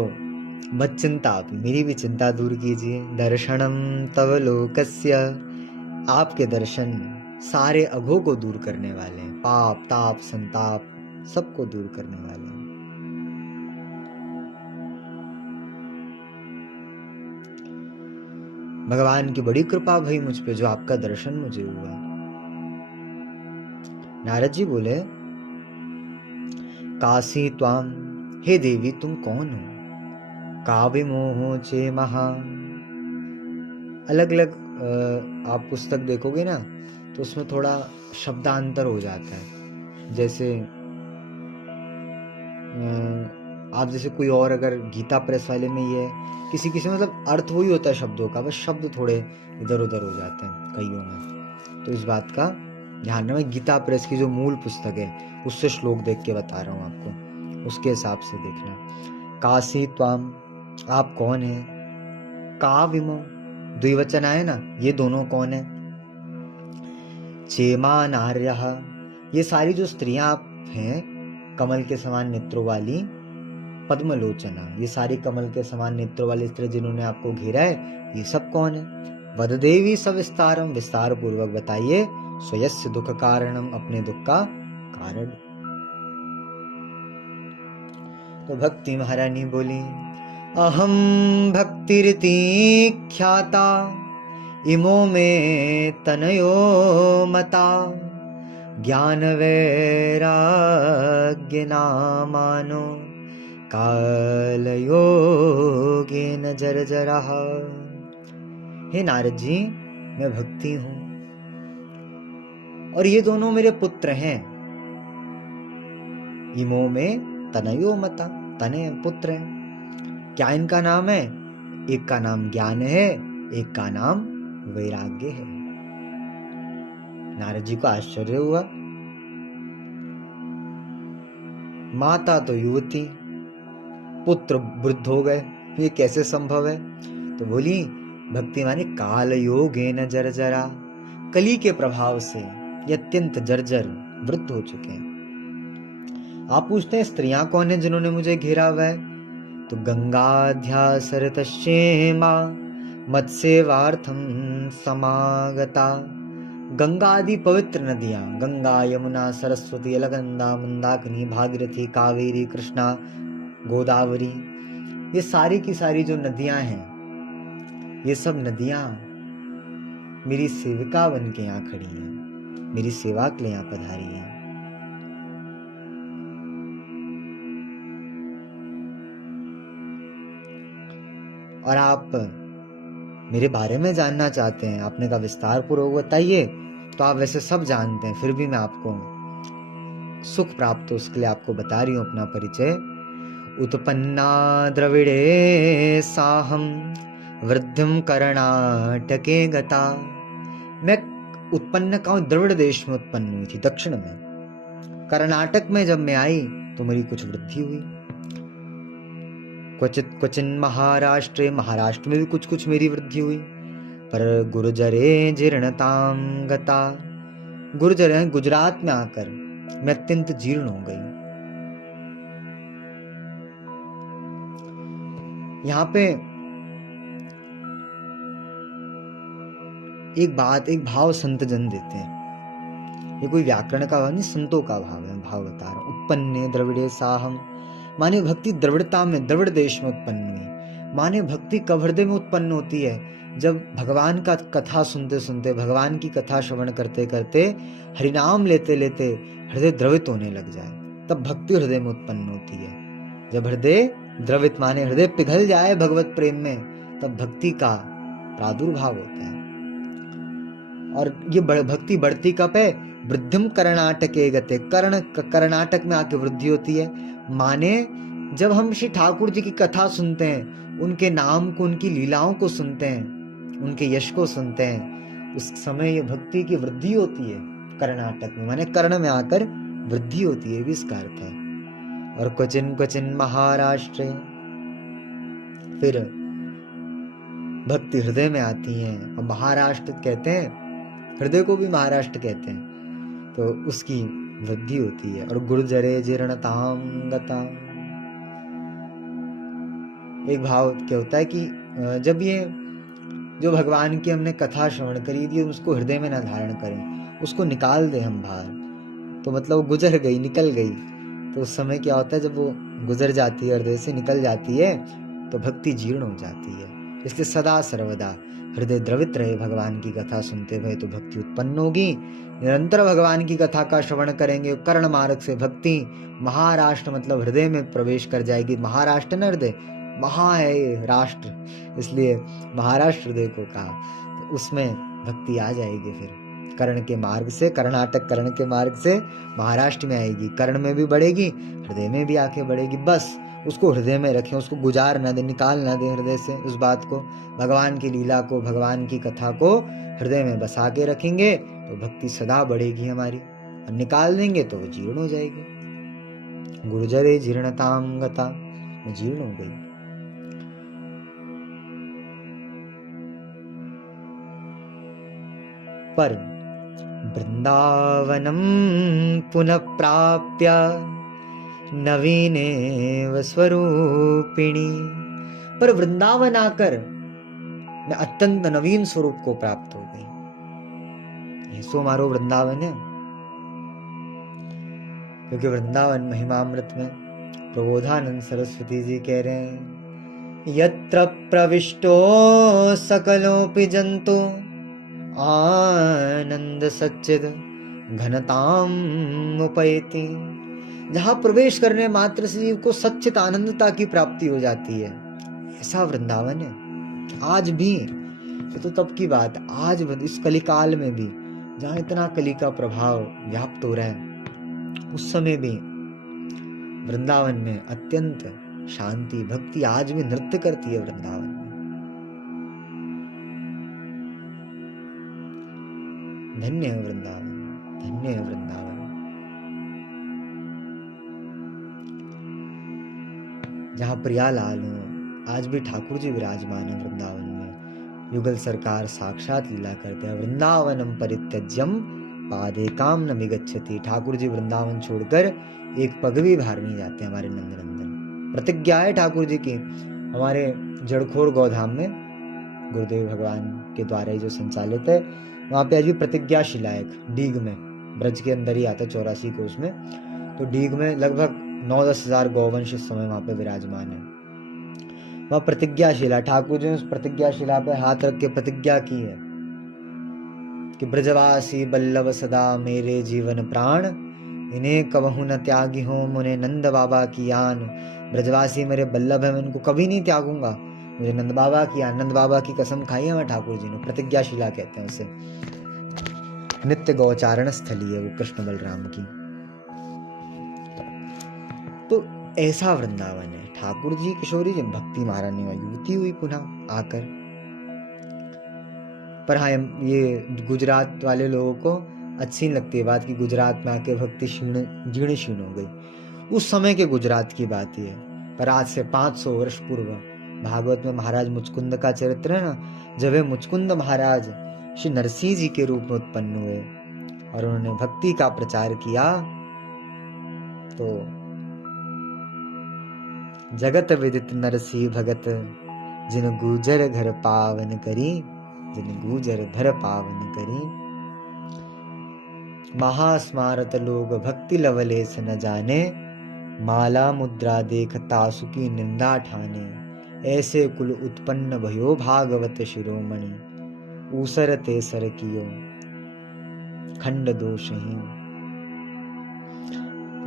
मत चिंता, मेरी भी चिंता दूर कीजिए। दर्शनम तव लोकस्य, आपके दर्शन सारे अघों को दूर करने वाले हैं, पाप ताप संताप सबको दूर करने वाले हैं। भगवान की बड़ी कृपा भई मुझ पे, जो आपका दर्शन मुझे हुआ। नारद जी बोले, काशी त्वाम, हे देवी तुम कौन हो, काव्य मोह चे महा। अलग अलग आप पुस्तक देखोगे ना, तो उसमें थोड़ा शब्दांतर हो जाता है। जैसे आप जैसे कोई और, अगर गीता प्रेस वाले में ये किसी किसी मतलब अर्थ वही होता है शब्दों का, बस शब्द थोड़े इधर उधर हो जाते हैं कईयों में। तो इस बात का ध्यान रखना। गीता प्रेस की जो मूल पुस्तक है उससे श्लोक देख के बता रहा हूँ आपको, उसके हिसाब से देखना। काशी त्वाम, आप कौन है। का विमो, द्विवचन आए ना, ये दोनों कौन है। चेमा नार्यः, ये सारी जो स्त्रियां आप हैं, कमल के समान नेत्रों वाली, पद्मलोचना, ये सारी कमल के समान नेत्रों वाली स्त्री जिन्होंने आपको घेरा है, ये सब कौन है। वद देवी सविस्तारम, विस्तार पूर्वक बताइए। स्वयस्य दुख कारणम, अपने दुख का कारण। तो भक्ति महारानी बोली, अहम भक्तिरिति ख्याता, इमो में तनयो मता, ज्ञान वैराग्य नामानो, कालयोगेन जर्जरः। हे नारद जी, मैं भक्ति हूं और ये दोनों मेरे पुत्र हैं। इमो में तनयो मता, तने पुत्र हैं। क्या इनका नाम है। एक का नाम ज्ञान है, एक का नाम वैराग्य है। नारद जी को आश्चर्य हुआ। माता तो युवती, पुत्र वृद्ध हो गए, ये कैसे संभव है। तो बोली, भक्ति माने काल योगेन जर्जरा, कली के प्रभाव से ये अत्यंत जर्जर वृद्ध हो चुके हैं। आप पूछते हैं स्त्रियां कौन है जिन्होंने मुझे घेरा हुआ है। तो गंगाध्यासरतश्चेमा, मत्सेवार्थम समागता। गंगा आदि पवित्र नदियां, गंगा यमुना सरस्वती अलकनंदा मंदाकिनी भागीरथी कावेरी कृष्णा गोदावरी, ये सारी की सारी जो नदियां हैं, ये सब नदियां मेरी सेविका बन के यहाँ खड़ी हैं, मेरी सेवा के लिए यहाँ पधारी हैं। और आप मेरे बारे में जानना चाहते हैं, आपने कहा विस्तार पूर्वक बताइए। तो आप वैसे सब जानते हैं, फिर भी मैं आपको सुख प्राप्त हो, उसके लिए आपको बता रही हूं अपना परिचय। उत्पन्ना द्रविड़े साहम वृद्धिम कर्णाटके गता। मैं उत्पन्न कहा द्रविड़ देश में उत्पन्न हुई थी, दक्षिण में। कर्नाटक में जब मैं आई तो मेरी कुछ वृद्धि हुई। क्वचित क्वचिन महाराष्ट्र, महाराष्ट्र में भी कुछ कुछ मेरी वृद्धि हुई। पर गुर्जरे जीर्णताम गता, गुर्जर है गुजरात में आकर मैं अत्यंत जीर्ण हो गई। यहां पे एक बात, एक भाव संत जन देते हैं। ये कोई व्याकरण का भाव नहीं, संतों का भाव है, भाव बता रहा हूं। उत्पन्ने द्रविड़े साहम, माने भक्ति द्रविड़ता में, द्रविड़ देश में उत्पन्न हुई। माने भक्ति कब हृदय में उत्पन्न होती है? जब भगवान का कथा सुनते सुनते, भगवान की कथा श्रवण करते करते, हरिनाम लेते लेते हृदय द्रवित होने लग जाए, तब भक्ति हृदय में उत्पन्न होती है। जब हृदय द्रवित माने हृदय पिघल जाए भगवत प्रेम में, तब भक्ति का प्रादुर्भाव होता है। और ये भक्ति बढ़ती कब है? वृद्धिम कर्नाटके गते, कर्नाटक में आके वृद्धि होती है। माने जब हम श्री ठाकुर जी की कथा सुनते हैं, उनके नाम को, उनकी लीलाओं को सुनते हैं, उनके यश को सुनते हैं, उस समय ये भक्ति की वृद्धि होती है कर्नाटक में, माने कर्ण में आकर वृद्धि होती है, भी इसका अर्थ है। और क्वचिन क्वचिन महाराष्ट्र, फिर भक्ति हृदय में आती है। और महाराष्ट्र कहते हैं, हृदय को भी महाराष्ट्र कहते हैं, तो उसकी वृद्धि होती है। और गुर्जरे जीर्णताम गता, एक भाव क्या होता है कि जब ये जो भगवान की हमने कथा श्रवण करी थी, उसको हृदय में ना धारण करें, उसको निकाल दे हम बाहर, तो मतलब वो गुजर गई, निकल गई, तो उस समय क्या होता है, जब वो गुजर जाती है, हृदय से निकल जाती है, तो भक्ति जीर्ण हो जाती है। इसलिए सदा सर्वदा हृदय द्रवित रहे भगवान की कथा सुनते हुए, तो भक्ति उत्पन्न होगी। निरंतर भगवान की कथा का श्रवण करेंगे, कर्ण मार्ग से भक्ति महाराष्ट्र मतलब हृदय में प्रवेश कर जाएगी। महाराष्ट्र न हृदय, महा है राष्ट्र, इसलिए महाराष्ट्र हृदय को कहा, तो उसमें भक्ति आ जाएगी। फिर कर्ण के मार्ग से, कर्नाटक कर्ण के मार्ग से महाराष्ट्र में आएगी, कर्ण में भी बढ़ेगी, हृदय में भी आके बढ़ेगी। बस उसको हृदय में रखें, उसको गुजार ना दे, निकाल ना दे हृदय से उस बात को। भगवान की लीला को, भगवान की कथा को हृदय में बसा के रखेंगे तो भक्ति सदा बढ़ेगी हमारी, और निकाल देंगे तो वो जीर्ण हो जाएगी। गुर्जरे जीर्णताम गता, मैं जीर्ण हो गई। पर वृंदावनम पुनः प्राप्य नवीनेव स्वरूपिणी, पर वृंदावन आकर मैं अत्यंत नवीन स्वरूप को प्राप्त हो गई। ये सो मारो वृंदावन है, क्योंकि वृंदावन महिमामृत में प्रबोधानंद सरस्वती जी कह रहे हैं, यत्र प्रविष्टो सकलोपि जंतु आनंद सच्चिद घनताम उपैति। जहां प्रवेश करने मात्र से जीव को सच्चित आनंदता की प्राप्ति हो जाती है, ऐसा वृंदावन है। आज भी, ये तो तब की बात, आज इस कलिकाल में भी, जहां इतना कली का प्रभाव व्याप्त हो रहा है, उस समय भी वृंदावन में अत्यंत शांति, भक्ति आज भी नृत्य करती है वृंदावन में। धन्य है वृंदावन, धन्य है वृंदावन। जहां प्रियालाल हो, आज भी ठाकुर जी विराजमान है वृंदावन में। युगल सरकार साक्षात लीला करते हैं। वृंदावनम परित्यज्यम पादेकाम न विगच्छति। ठाकुर जी वृंदावन छोड़कर एक पग भी बाहर नहीं जाते हमारे नंदनंदन। प्रतिज्ञा है ठाकुर जी की, हमारे जड़खोर गौधाम में गुरुदेव भगवान के द्वारा जो संचालित है, वहां पे आज भी प्रतिज्ञा शिला है डीग में, ब्रज के अंदर ही आता 84 को उसमें, तो डीग में लगभग 9-10 हजार गौवंश इस समय वहां पे विराजमान है। वह प्रतिज्ञा शिला, ठाकुर जी ने उस प्रतिज्ञा शिला पे हाथ रख के प्रतिज्ञा की है कि ब्रजवासी बल्लभ सदा मेरे जीवन प्राण, इन्हें कबहू न त्यागी हो मुने नंद बाबा की आन। ब्रजवासी मेरे बल्लभ है, मैं इनको कभी नहीं त्यागूंगा, मुझे नंद बाबा की आन, नंद बाबा की कसम खाई है मैं ठाकुर जी ने। प्रतिज्ञा शिला कहते हैं उसे। नित्य गौचारण स्थली है वो कृष्ण बलराम की। तो ऐसा वृंदावन है। ठाकुर जी किशोरी जी भक्ति महारानी में युवती हुई पुनः आकर। पर हाँ, ये गुजरात वाले लोगों को अच्छी नहीं लगती है बात कि गुजरात में आके भक्ति जीर्ण शीर्ण हो गई। उस समय के गुजरात की बात ही है। पर आज से 500 वर्ष पूर्व भागवत में महाराज मुचकुंद का चरित्र है ना, जब वे मुचकुंद महाराज श्री नरसिंह जी के रूप में उत्पन्न हुए और उन्होंने भक्ति का प्रचार किया, तो जगत विदित नरसिंह भगत जिन गुजर घर पावन करी, जिन गुजर घर पावन करी। महास्मारत लोग भक्ति लवलेस न जाने, माला मुद्रा देख तासु की निंदा ठाने। ऐसे कुल उत्पन्न भयो भागवत शिरोमणि, ऊसर तेसर कियो खंड दोष ही।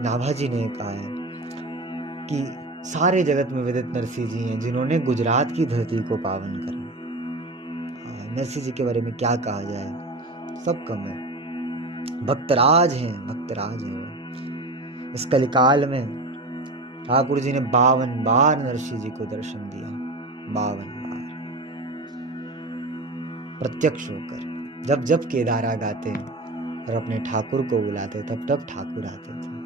नाभाजी ने कहा है कि सारे जगत में विदित नरसिंह जी हैं जिन्होंने गुजरात की धरती को पावन करा। नरसिंह जी के बारे में क्या कहा जाए, सब कम है। भक्तराज हैं, भक्तराज हैं। इस कलिकाल में ठाकुर जी ने 52 बार नरसिंह जी को दर्शन दिया, 52 बार प्रत्यक्ष होकर। जब जब केदारा गाते और अपने ठाकुर को बुलाते, तब तब ठाकुर आते थे।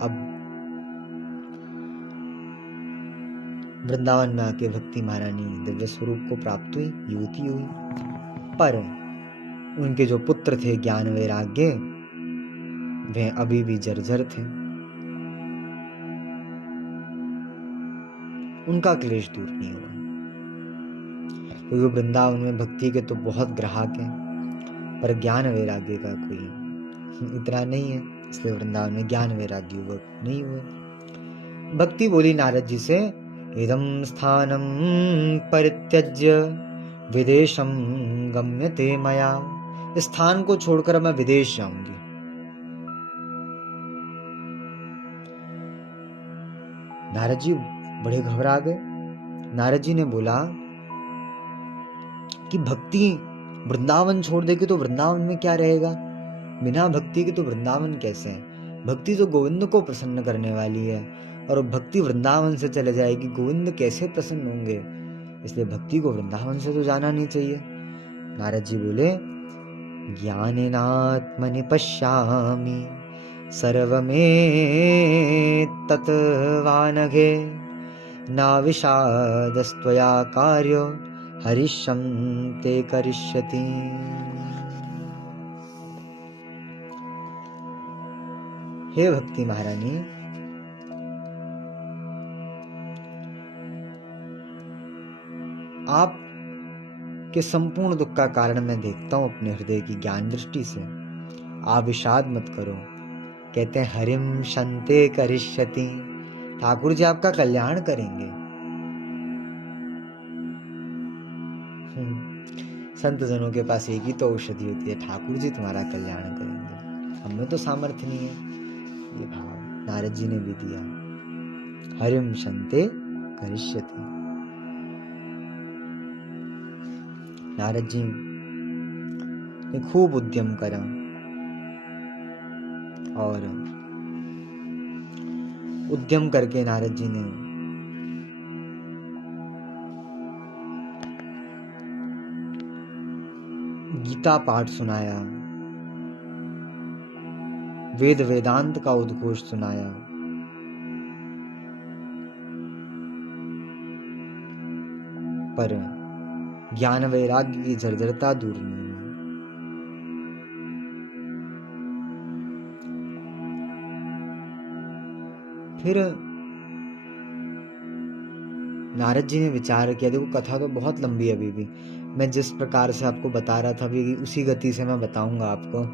अब वृंदावन में आके भक्ति महारानी दिव्य स्वरूप को प्राप्त हुई, युवती हुई। पर उनके जो पुत्र थे ज्ञान वैराग्य, वे अभी भी जर्जर थे। उनका क्लेश दूर नहीं हुआ, क्योंकि वृंदावन में भक्ति के तो बहुत ग्राहक हैं, पर ज्ञान वैराग्य का कोई इतना नहीं है। इसलिए वृंदावन में ज्ञान वैराग्य युवक नहीं हुए। भक्ति बोली नारद जी से, इदं स्थानं परित्यज्य विदेशं गम्यते मया। इस स्थान को छोड़कर मैं विदेश जाऊंगी। नारद जी बड़े घबरा गए। नारद जी ने बोला कि भक्ति वृंदावन छोड़ देगी तो वृंदावन में क्या रहेगा, बिना भक्ति के तो वृंदावन कैसे है। भक्ति तो गोविंद को प्रसन्न करने वाली है, और भक्ति वृंदावन से चले जाएगी, गोविंद कैसे प्रसन्न होंगे। इसलिए भक्ति को वृंदावन से तो जाना नहीं चाहिए। नारद जी बोले, ज्ञानेनात्मनि पश्यामि सर्वमेतत् वानघे, ना विषादस्त्वया कार्यो हरिष्यं ते करिष्यति। हे भक्ति महारानी, आप के संपूर्ण दुख का कारण मैं देखता हूं अपने हृदय की ज्ञान दृष्टि से। आप विषाद मत करो। कहते हैं हरिम शंते करिष्यति, ठाकुर जी आपका कल्याण करेंगे। संत जनों के पास एक ही तो औषधि होती है, ठाकुर जी तुम्हारा कल्याण करेंगे। हमें तो सामर्थ्य नहीं है। ये भाव नारद जी ने भी दिया, हरिम शंते करिष्यति। नारद जी ने खूब उद्यम करा और उद्यम करके नारद जी ने गीता पाठ सुनाया, वेद वेदांत का उद्घोष सुनाया। पर ज्ञान वैराग्य की जर्जरता दूर नहीं हुई। फिर नारद जी ने विचार किया, देखो कथा तो बहुत लंबी है अभी भी, मैं जिस प्रकार से आपको बता रहा था अभी उसी गति से मैं बताऊंगा आपको।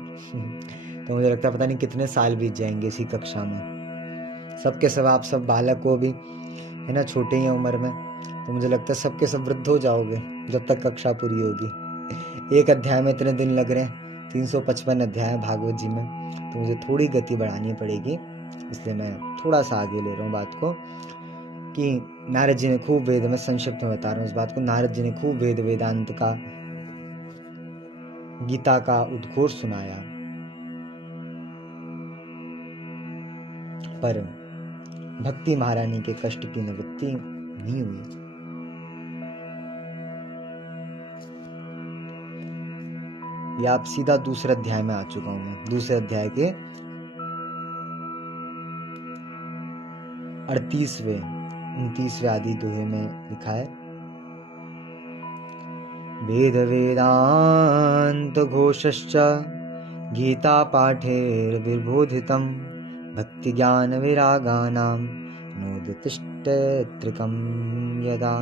तो मुझे लगता है पता नहीं कितने साल बीत जाएंगे इसी कक्षा में। सबके सब आप सब बालक को भी है ना, छोटे ही उम्र में, तो मुझे लगता है सबके सब वृद्ध हो जाओगे जब तक कक्षा पूरी होगी। एक अध्याय में इतने दिन लग रहे हैं, 355 अध्याय भागवत जी में, तो मुझे थोड़ी गति बढ़ानी पड़ेगी। इसलिए मैं थोड़ा सा आगे ले रहा हूँ बात को, कि नारद जी ने खूब वेद में, संक्षिप्त में बता रहा हूँ इस बात को, नारद जी ने खूब वेद वेदांत का, गीता का उद्घोष सुनाया। पर भक्ति महारानी के कष्ट की निवृत्ति नहीं हुई। या आप सीधा दूसरे अध्याय में आ चुका हूं मैं। दूसरे अध्याय के 38वें आदि दोहे में लिखा है, वेद वेदांत घोषश्च गीता पाठेर्विबोधितं भक्ति ज्ञान विरागानां नोदितिष्ठत्रिकं यदा।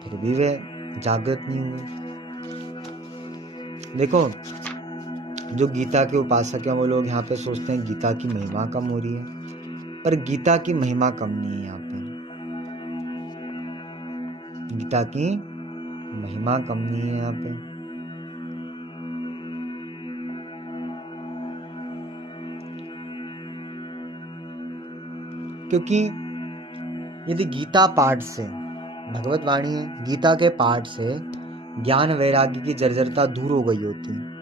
फिर भी वे जागृत नहीं हुए। देखो, जो गीता के उपासक हैं वो लोग यहाँ पे सोचते हैं गीता की महिमा कम हो रही है, पर गीता की महिमा कम नहीं है। यहाँ पे गीता की महिमा कम नहीं है यहाँ पे। क्योंकि यदि गीता पाठ से, भगवत वाणी है, गीता के पाठ से ज्ञान वैराग्य की जर्जरता दूर हो गई होती,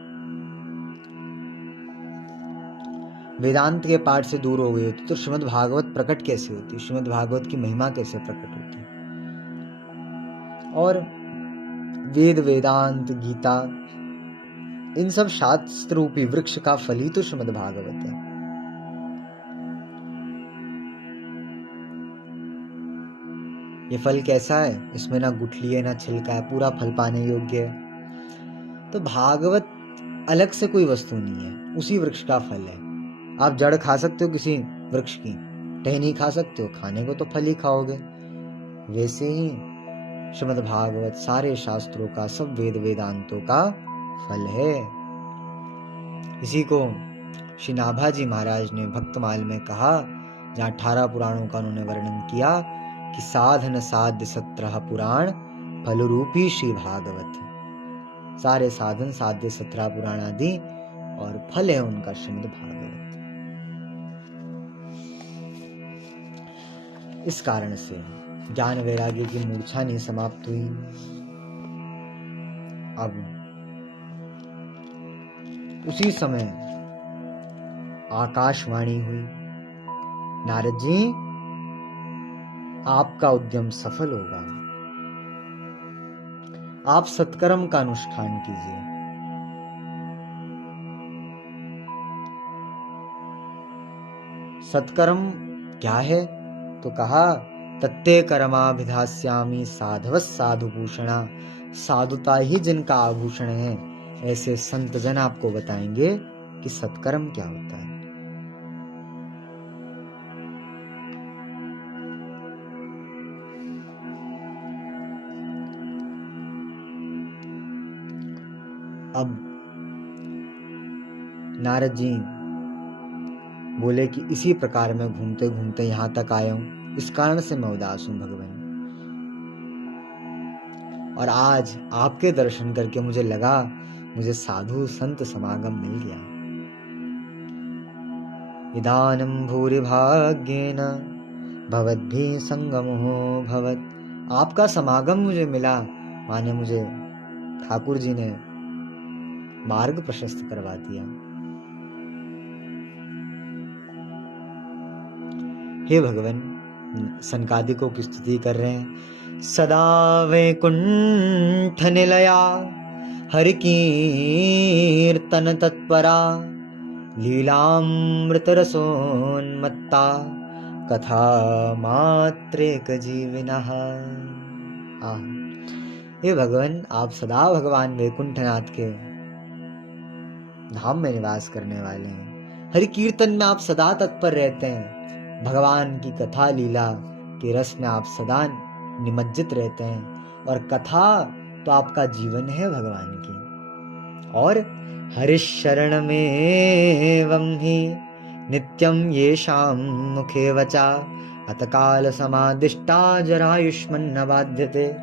वेदांत के पाठ से दूर हो गई होती, तो श्रीमद् भागवत प्रकट कैसे होती, श्रीमद् भागवत की महिमा कैसे प्रकट होती। और वेद वेदांत गीता इन सब शास्त्र रूपी वृक्ष का फल ही तो श्रीमद् भागवत है। ये फल कैसा है? इसमें ना गुठली है ना छिलका है, पूरा फल पाने योग्य है। तो भागवत अलग से कोई वस्तु नहीं है, उसी वृक्ष का फल है। आप जड़ खा सकते हो किसी वृक्ष की, टहनी खा सकते हो, खाने को तो फल ही खाओगे। वैसे ही श्रीमद् भागवत सारे शास्त्रों का, सब वेद वेदांतों का फल है। इसी को श्री नाभाजी महाराज ने भक्तमाल में कहा, जहाँ 18 पुराणों का उन्होंने वर्णन किया कि साधन साध्य 17 पुराण फल रूपी श्री भागवत। सारे साधन साध्य 17 पुराण आदि और फल है उनका श्रीमद् भागवत। इस कारण से ज्ञान वैराग्य की मूर्छा नहीं समाप्त हुई। अब उसी समय आकाशवाणी हुई, नारद जी आपका उद्यम सफल होगा, आप सत्कर्म का अनुष्ठान कीजिए। सत्कर्म क्या है? तो कहा, तत्ते कर्माभिधास्यामि साधवस् साधुभूषणा। साधुता ही जिनका आभूषण है, ऐसे संत जन आपको बताएंगे कि सत्कर्म क्या होता है। अब नारद जी बोले कि इसी प्रकार मैं घूमते घूमते यहां तक आया हूं, इस कारण से मैं उदास हूं भगवान। और आज आपके दर्शन करके मुझे लगा मुझे साधु संत समागम मिल गया। इदानीं भूरि भाग्येन भवद्भिः संगमो भवत्। आपका समागम मुझे मिला, माने मुझे ठाकुर जी ने मार्ग प्रशस्त करवा दिया। हे भगवान, सनकादिकों की स्तुति कर रहे हैं। सदा वैकुंठ निलया हरि कीर्तन तत्परा लीलामृत रसोन्मत्ता कथा मात्रेक जीविनः। हे भगवान, आप सदा भगवान वैकुंठनाथ के धाम में निवास करने वाले हैं। हरि कीर्तन में आप सदा तत्पर रहते हैं, भगवान की कथा लीला के रस में आप सदा निमज्जित रहते हैं। और कथा तो आपका जीवन है भगवान की। और हरिशरण में वंहि नित्यम येषां मुखे वचा अतकाल समादिष्टा जरायुष्मन्न बाध्यते।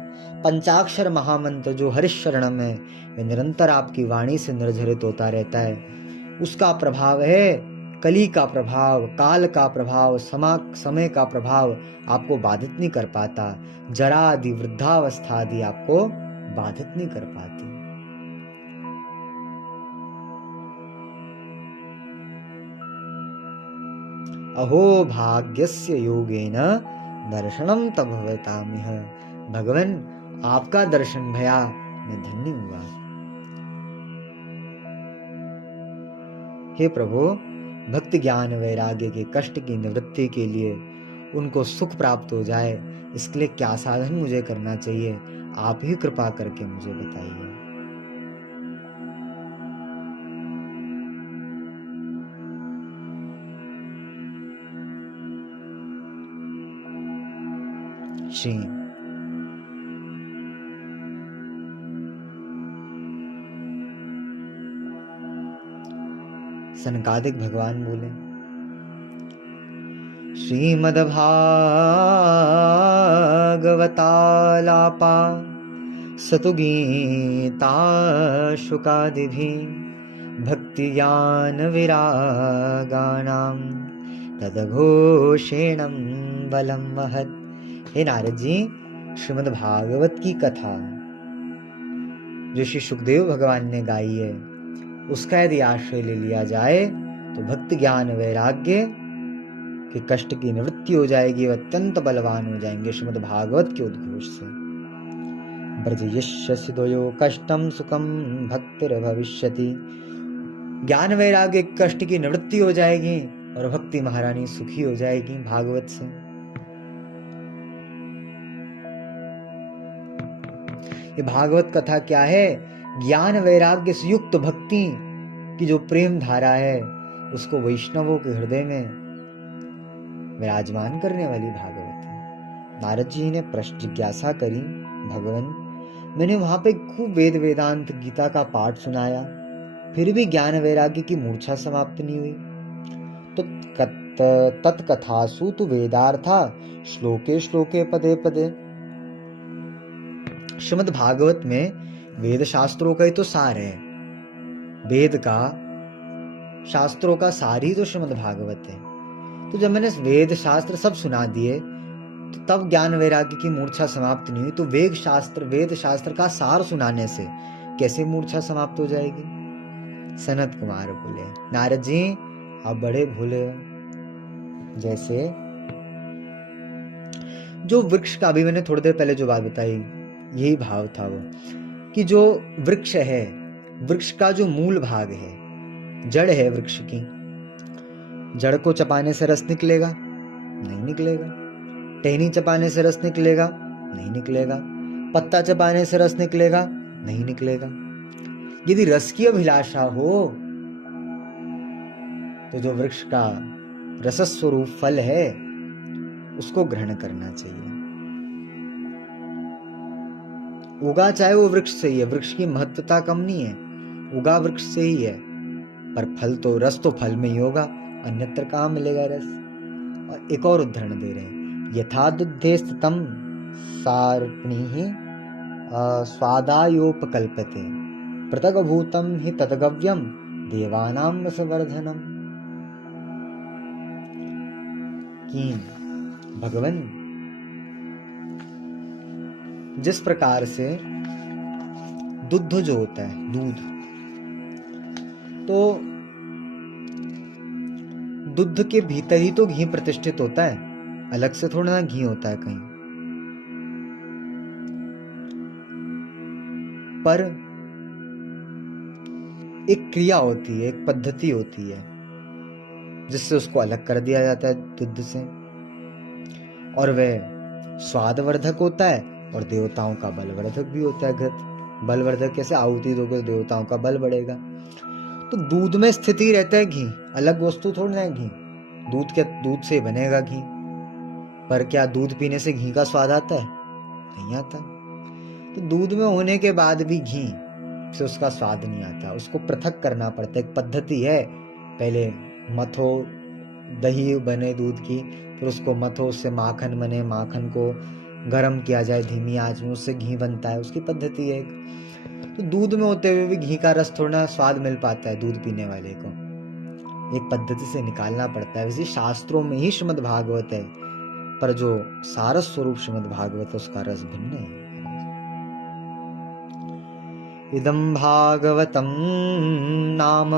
पंचाक्षर महामंत्र जो हरिशरण में वे निरंतर आपकी वाणी से निर्झरित होता रहता है, उसका प्रभाव है कली का प्रभाव, काल का प्रभाव, समय का प्रभाव आपको बाधित नहीं कर पाता। जरा आदि, वृद्धावस्था आदि आपको बाधित नहीं कर पाती। अहो भाग्यस्य योगेन दर्शनम तब भवतामिह। भगवान आपका दर्शन भया, मैं धन्य हुआ। हे प्रभु, भक्ति ज्ञान वैराग्य के कष्ट की निवृत्ति के लिए, उनको सुख प्राप्त हो जाए, इसके लिए क्या साधन मुझे करना चाहिए, आप ही कृपा करके मुझे बताइए। श्री सनकादिक भगवान बोले, श्रीमद्भागवतालापा सतुगीता शुकादिभिः भक्ति ज्ञान विरागानां तदघोषेणं बलं वहत्। हे नारद जी, श्रीमद् भागवत की कथा जो श्री सुखदेव भगवान ने गाई है, उसका यदि आश्रय ले लिया जाए तो भक्ति ज्ञान वैराग्य के कष्ट की निवृत्ति हो जाएगी, वह अत्यंत बलवान हो जाएंगे श्रीमद् भागवत के उद्घोष से। ब्रजयिष्यसि द्वयो कष्टम सुखम भक्तिर भविष्यति। ज्ञान वैराग्य कष्ट की निवृत्ति हो जाएगी और भक्ति महारानी सुखी हो जाएगी भागवत से। ये भागवत कथा क्या है? ज्ञान वैराग्य से युक्त भक्ति की जो प्रेम धारा है, उसको वैष्णवों के हृदय में विराजमान करने वाली भागवत है। नारद जी ने प्रश्न जिज्ञासा करी, भगवान, मैंने वहां पे खूब वेद वेदांत गीता का पाठ सुनाया, फिर भी ज्ञान वैराग्य की मूर्छा समाप्त नहीं हुई। तो तत्कथासु तु वेदार्था श्लोके श्लोके पदे पदे। श्रीमद् भागवत में वेद शास्त्रों का ही तो सार है, वेद का शास्त्रों का सार ही तो श्रीमद् भागवत है। तो जब मैंने वेद शास्त्र सब सुना दिए, तो तब ज्ञान वैराग्य की मूर्छा समाप्त नहीं हुई, तो वेद शास्त्र का सार सुनाने से कैसे मूर्छा समाप्त हो जाएगी? सनत कुमार बोले, नारद जी आप बड़े भोले हो। जैसे जो वृक्ष का, अभी मैंने थोड़ी देर पहले जो बात बताई, यही भाव था वो, कि जो वृक्ष है, वृक्ष का जो मूल भाग है, जड़ है वृक्ष की, जड़ को चपाने से रस निकलेगा? नहीं निकलेगा। टहनी चपाने से रस निकलेगा? नहीं निकलेगा। पत्ता चपाने से रस निकलेगा? नहीं निकलेगा। यदि रस की अभिलाषा हो तो जो वृक्ष का रसस्वरूप फल है, उसको ग्रहण करना चाहिए। उगा चाहे वो वृक्ष से ही है, वृक्ष की महत्वता कम नहीं है, उगा वृक्ष से ही है, पर फल तो, रस तो फल में ही होगा, अन्यत्र कहाँ मिलेगा रस? और एक और उदाहरण दे रहे हैं, यथा दुग्धे स्थितम सार्पणीः स्वादायोपकल्पते पृथग्भूतं हि तद्गव्यं देवानां रसवर्धनम्। कि भगवान जिस प्रकार से दुग्ध जो होता है, दूध, तो दूध के भीतर ही तो घी प्रतिष्ठित होता है, अलग से थोड़ा ना घी होता है कहीं। पर एक क्रिया होती है, एक पद्धति होती है, जिससे उसको अलग कर दिया जाता है दूध से, और वह स्वादवर्धक होता है और देवताओं का बलवर्धक भी होता है। घृत बलवर्धक कैसे? आहुति दोगे तो देवताओं का बल बढ़ेगा। तो दूध में स्थिति रहता है घी, अलग वस्तु थोड़ी ना है घी, दूध से बनेगा घी। पर क्या दूध पीने से घी का स्वाद आता है? नहीं आता। तो दूध में होने के बाद भी घी से उसका स्वाद नहीं आता, उसको पृथक करना पड़ता है। एक पद्धति है, पहले मथो, दही बने दूध की, फिर उसको मथो, उससे माखन बने, माखन को गर्म किया जाए धीमी आंच में, उससे घी बनता है, उसकी पद्धति है। तो दूध में होते हुए भी घी का रस थोड़ा स्वाद मिल पाता है दूध पीने वाले को, एक पद्धति से निकालना पड़ता है। वैसे शास्त्रों में ही श्रीमद् भागवत है, पर जो सारस स्वरूप श्रीमद् भागवत है, उसका रस भिन्न है। इदं भागवतं नाम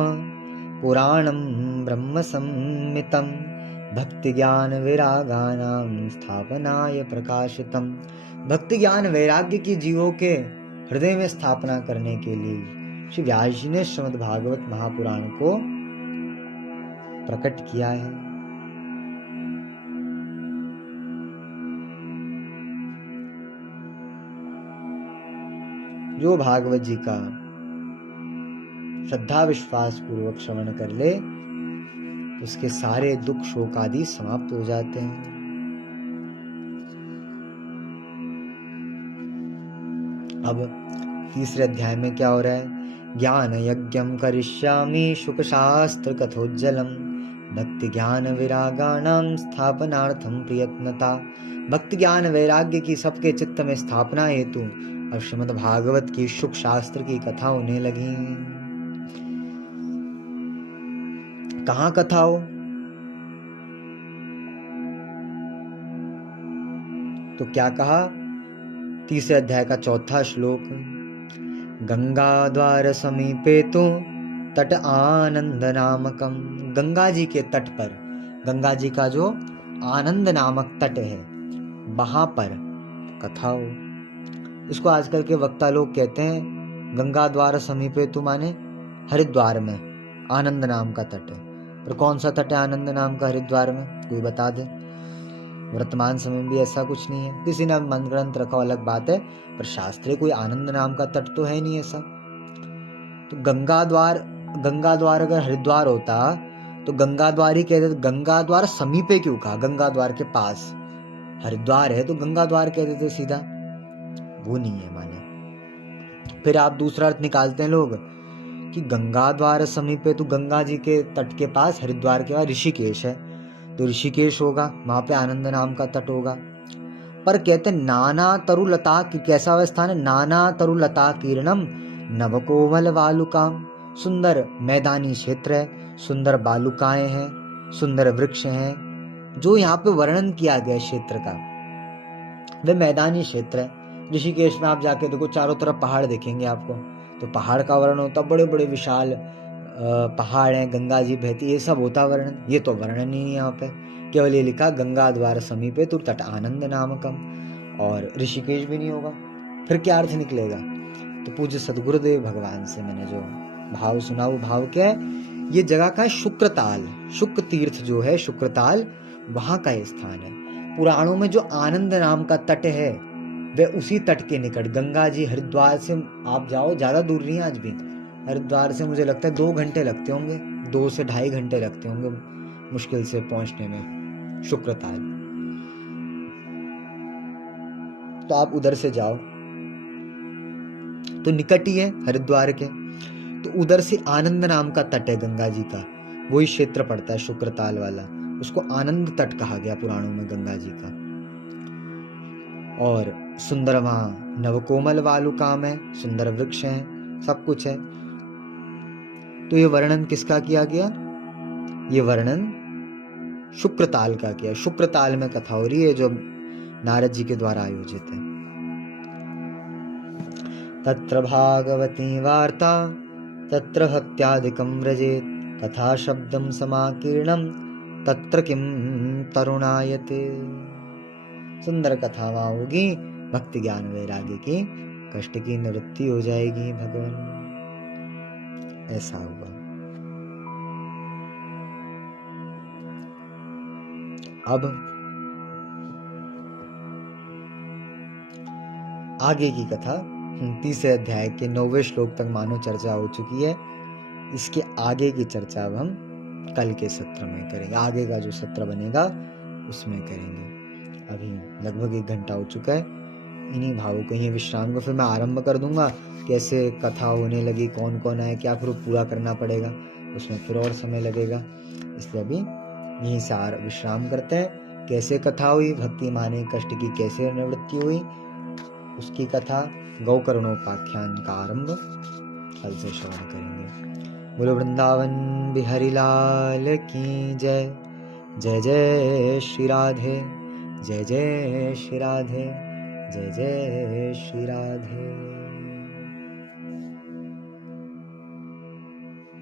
पुराणं ब्रह्म संहितं भक्ति ज्ञान वैरागानां स्थापनाय प्रकाशितम। भक्ति ज्ञान वैराग्य की जीवों के हृदय में स्थापना करने के लिए श्री व्यास जी ने श्रीमद् भागवत महापुराण को प्रकट किया है। जो भागवत जी का श्रद्धा विश्वास पूर्वक श्रवण कर ले उसके सारे दुख शोक आदि समाप्त हो जाते हैं। अब तीसरे अध्याय में क्या हो रहा है? ज्ञान यज्ञम करिष्यामि शुक शास्त्र कथोज्जलम भक्ति ज्ञान वैरागाणां स्थापनार्थम प्रयत्नता। भक्ति ज्ञान वैराग्य की सबके चित्त में स्थापना हेतु अब श्रीमद् भागवत की शुक शास्त्र की कथा होने लगी। कहाँ कथा हो? तो क्या कहा? तीसरे अध्याय का चौथा श्लोक, गंगा द्वार समीपे तो तट आनंद नामकम। गंगा जी के तट पर, गंगा जी का जो आनंद नामक तट है वहां पर कथा हो। इसको आजकल के वक्ता लोग कहते हैं गंगा द्वार समीपे तो माने हरिद्वार में आनंद नाम का तट है। पर कौन सा तट है आनंद नाम का हरिद्वार में? कोई बता दे। वर्तमान समय में भी ऐसा कुछ नहीं है। किसी ने मन ग्रंथ रखा अलग बात है, पर शास्त्रीय कोई आनंद नाम का तट तो है नहीं ऐसा। तो गंगा द्वार अगर हरिद्वार होता तो गंगा द्वार ही कहते। गंगा द्वार समीपे क्यों कहा? गंगा द्वार के पास हरिद्वार है तो गंगा द्वार कह देते सीधा। वो नहीं है माने। फिर आप दूसरा अर्थ निकालते हैं लोग कि गंगा द्वार समीपे तो गंगा जी के तट के पास हरिद्वार के बाद ऋषिकेश है, तो ऋषिकेश होगा, वहां पे आनंद नाम का तट होगा। पर कहते नाना तरुलता, कैसा स्थान है? नाना तरुलता कीर्णम नवकोमल बालुकाम। सुंदर मैदानी क्षेत्र है, सुंदर बालुकाएं हैं, सुंदर वृक्ष हैं। जो यहाँ पे वर्णन किया गया क्षेत्र का वह मैदानी क्षेत्र है। ऋषिकेश में आप जाके देखो, चारों तरफ पहाड़ दिखेंगे आपको, तो पहाड़ का वर्णन होता, बड़े बड़े विशाल पहाड़ हैं, गंगा जी बहती, ये सब होता वर्णन। ये तो वर्णन ही नहीं यहाँ पे, केवल ये लिखा गंगा द्वार समीपे तो तट आनंद नामकम, और ऋषिकेश भी नहीं होगा। फिर क्या अर्थ निकलेगा? तो पूज्य सदगुरुदेव भगवान से मैंने जो भाव सुना वो भाव क्या है? ये जगह का है शुक्रताल। शुक्र तीर्थ जो है शुक्रताल, वहां का स्थान है। पुराणों में जो आनंद नाम का तट है वह उसी तट के निकट, गंगा जी हरिद्वार से आप जाओ, ज्यादा दूर नहीं है आज भी। हरिद्वार से मुझे लगता है 2 घंटे लगते होंगे, 2 से 2.5 घंटे लगते होंगे मुश्किल से पहुंचने में शुक्रताल। तो आप उधर से जाओ तो निकट ही है हरिद्वार के, तो उधर से आनंद नाम का तट है गंगा जी का, वही क्षेत्र पड़ता है शुक्रताल वाला। उसको आनंद तट कहा गया पुराणों में गंगा जी का। और सुंदर वहां नवकोमल बालुकाम है, सुंदर वृक्ष हैं, सब कुछ है। तो ये वर्णन किसका किया गया? ये वर्णन शुक्रताल का किया। शुक्रताल में कथा हो रही है जो नारद जी के द्वारा आयोजित है। तत्र भागवती वार्ता तत्र भक्त्यादिकं व्रजेत कथा शब्दं समाकीर्णं तत्र किं तरुणायते। सुंदर कथा वहां होगी, भक्ति ज्ञान वैराग्य की, कष्ट की निवृत्ति हो जाएगी भगवान। ऐसा हुआ। अब आगे की कथा तीसरे अध्याय के 9वें श्लोक तक मानो चर्चा हो चुकी है। इसके आगे की चर्चा अब हम कल के सत्र में करेंगे। आगे का जो सत्र बनेगा उसमें करेंगे। अभी लगभग 1 घंटा हो चुका है। इन्हीं भावों को ये विश्राम को फिर मैं आरंभ कर दूंगा। कैसे कथा होने लगी, कौन कौन आए, क्या फिर पूरा करना पड़ेगा, उसमें फिर और समय लगेगा। इसलिए अभी यहीं से विश्राम करते हैं। कैसे कथा हुई, भक्ति माने कष्ट की कैसे निवृत्ति हुई, उसकी कथा गौकर्णोपाख्यान का आरंभ कल से श्रवण करेंगे। बोलो वृंदावन बिहारी लाल की जय। जय जय श्री राधे, जय जय श्री राधे, जय जय श्री राधे।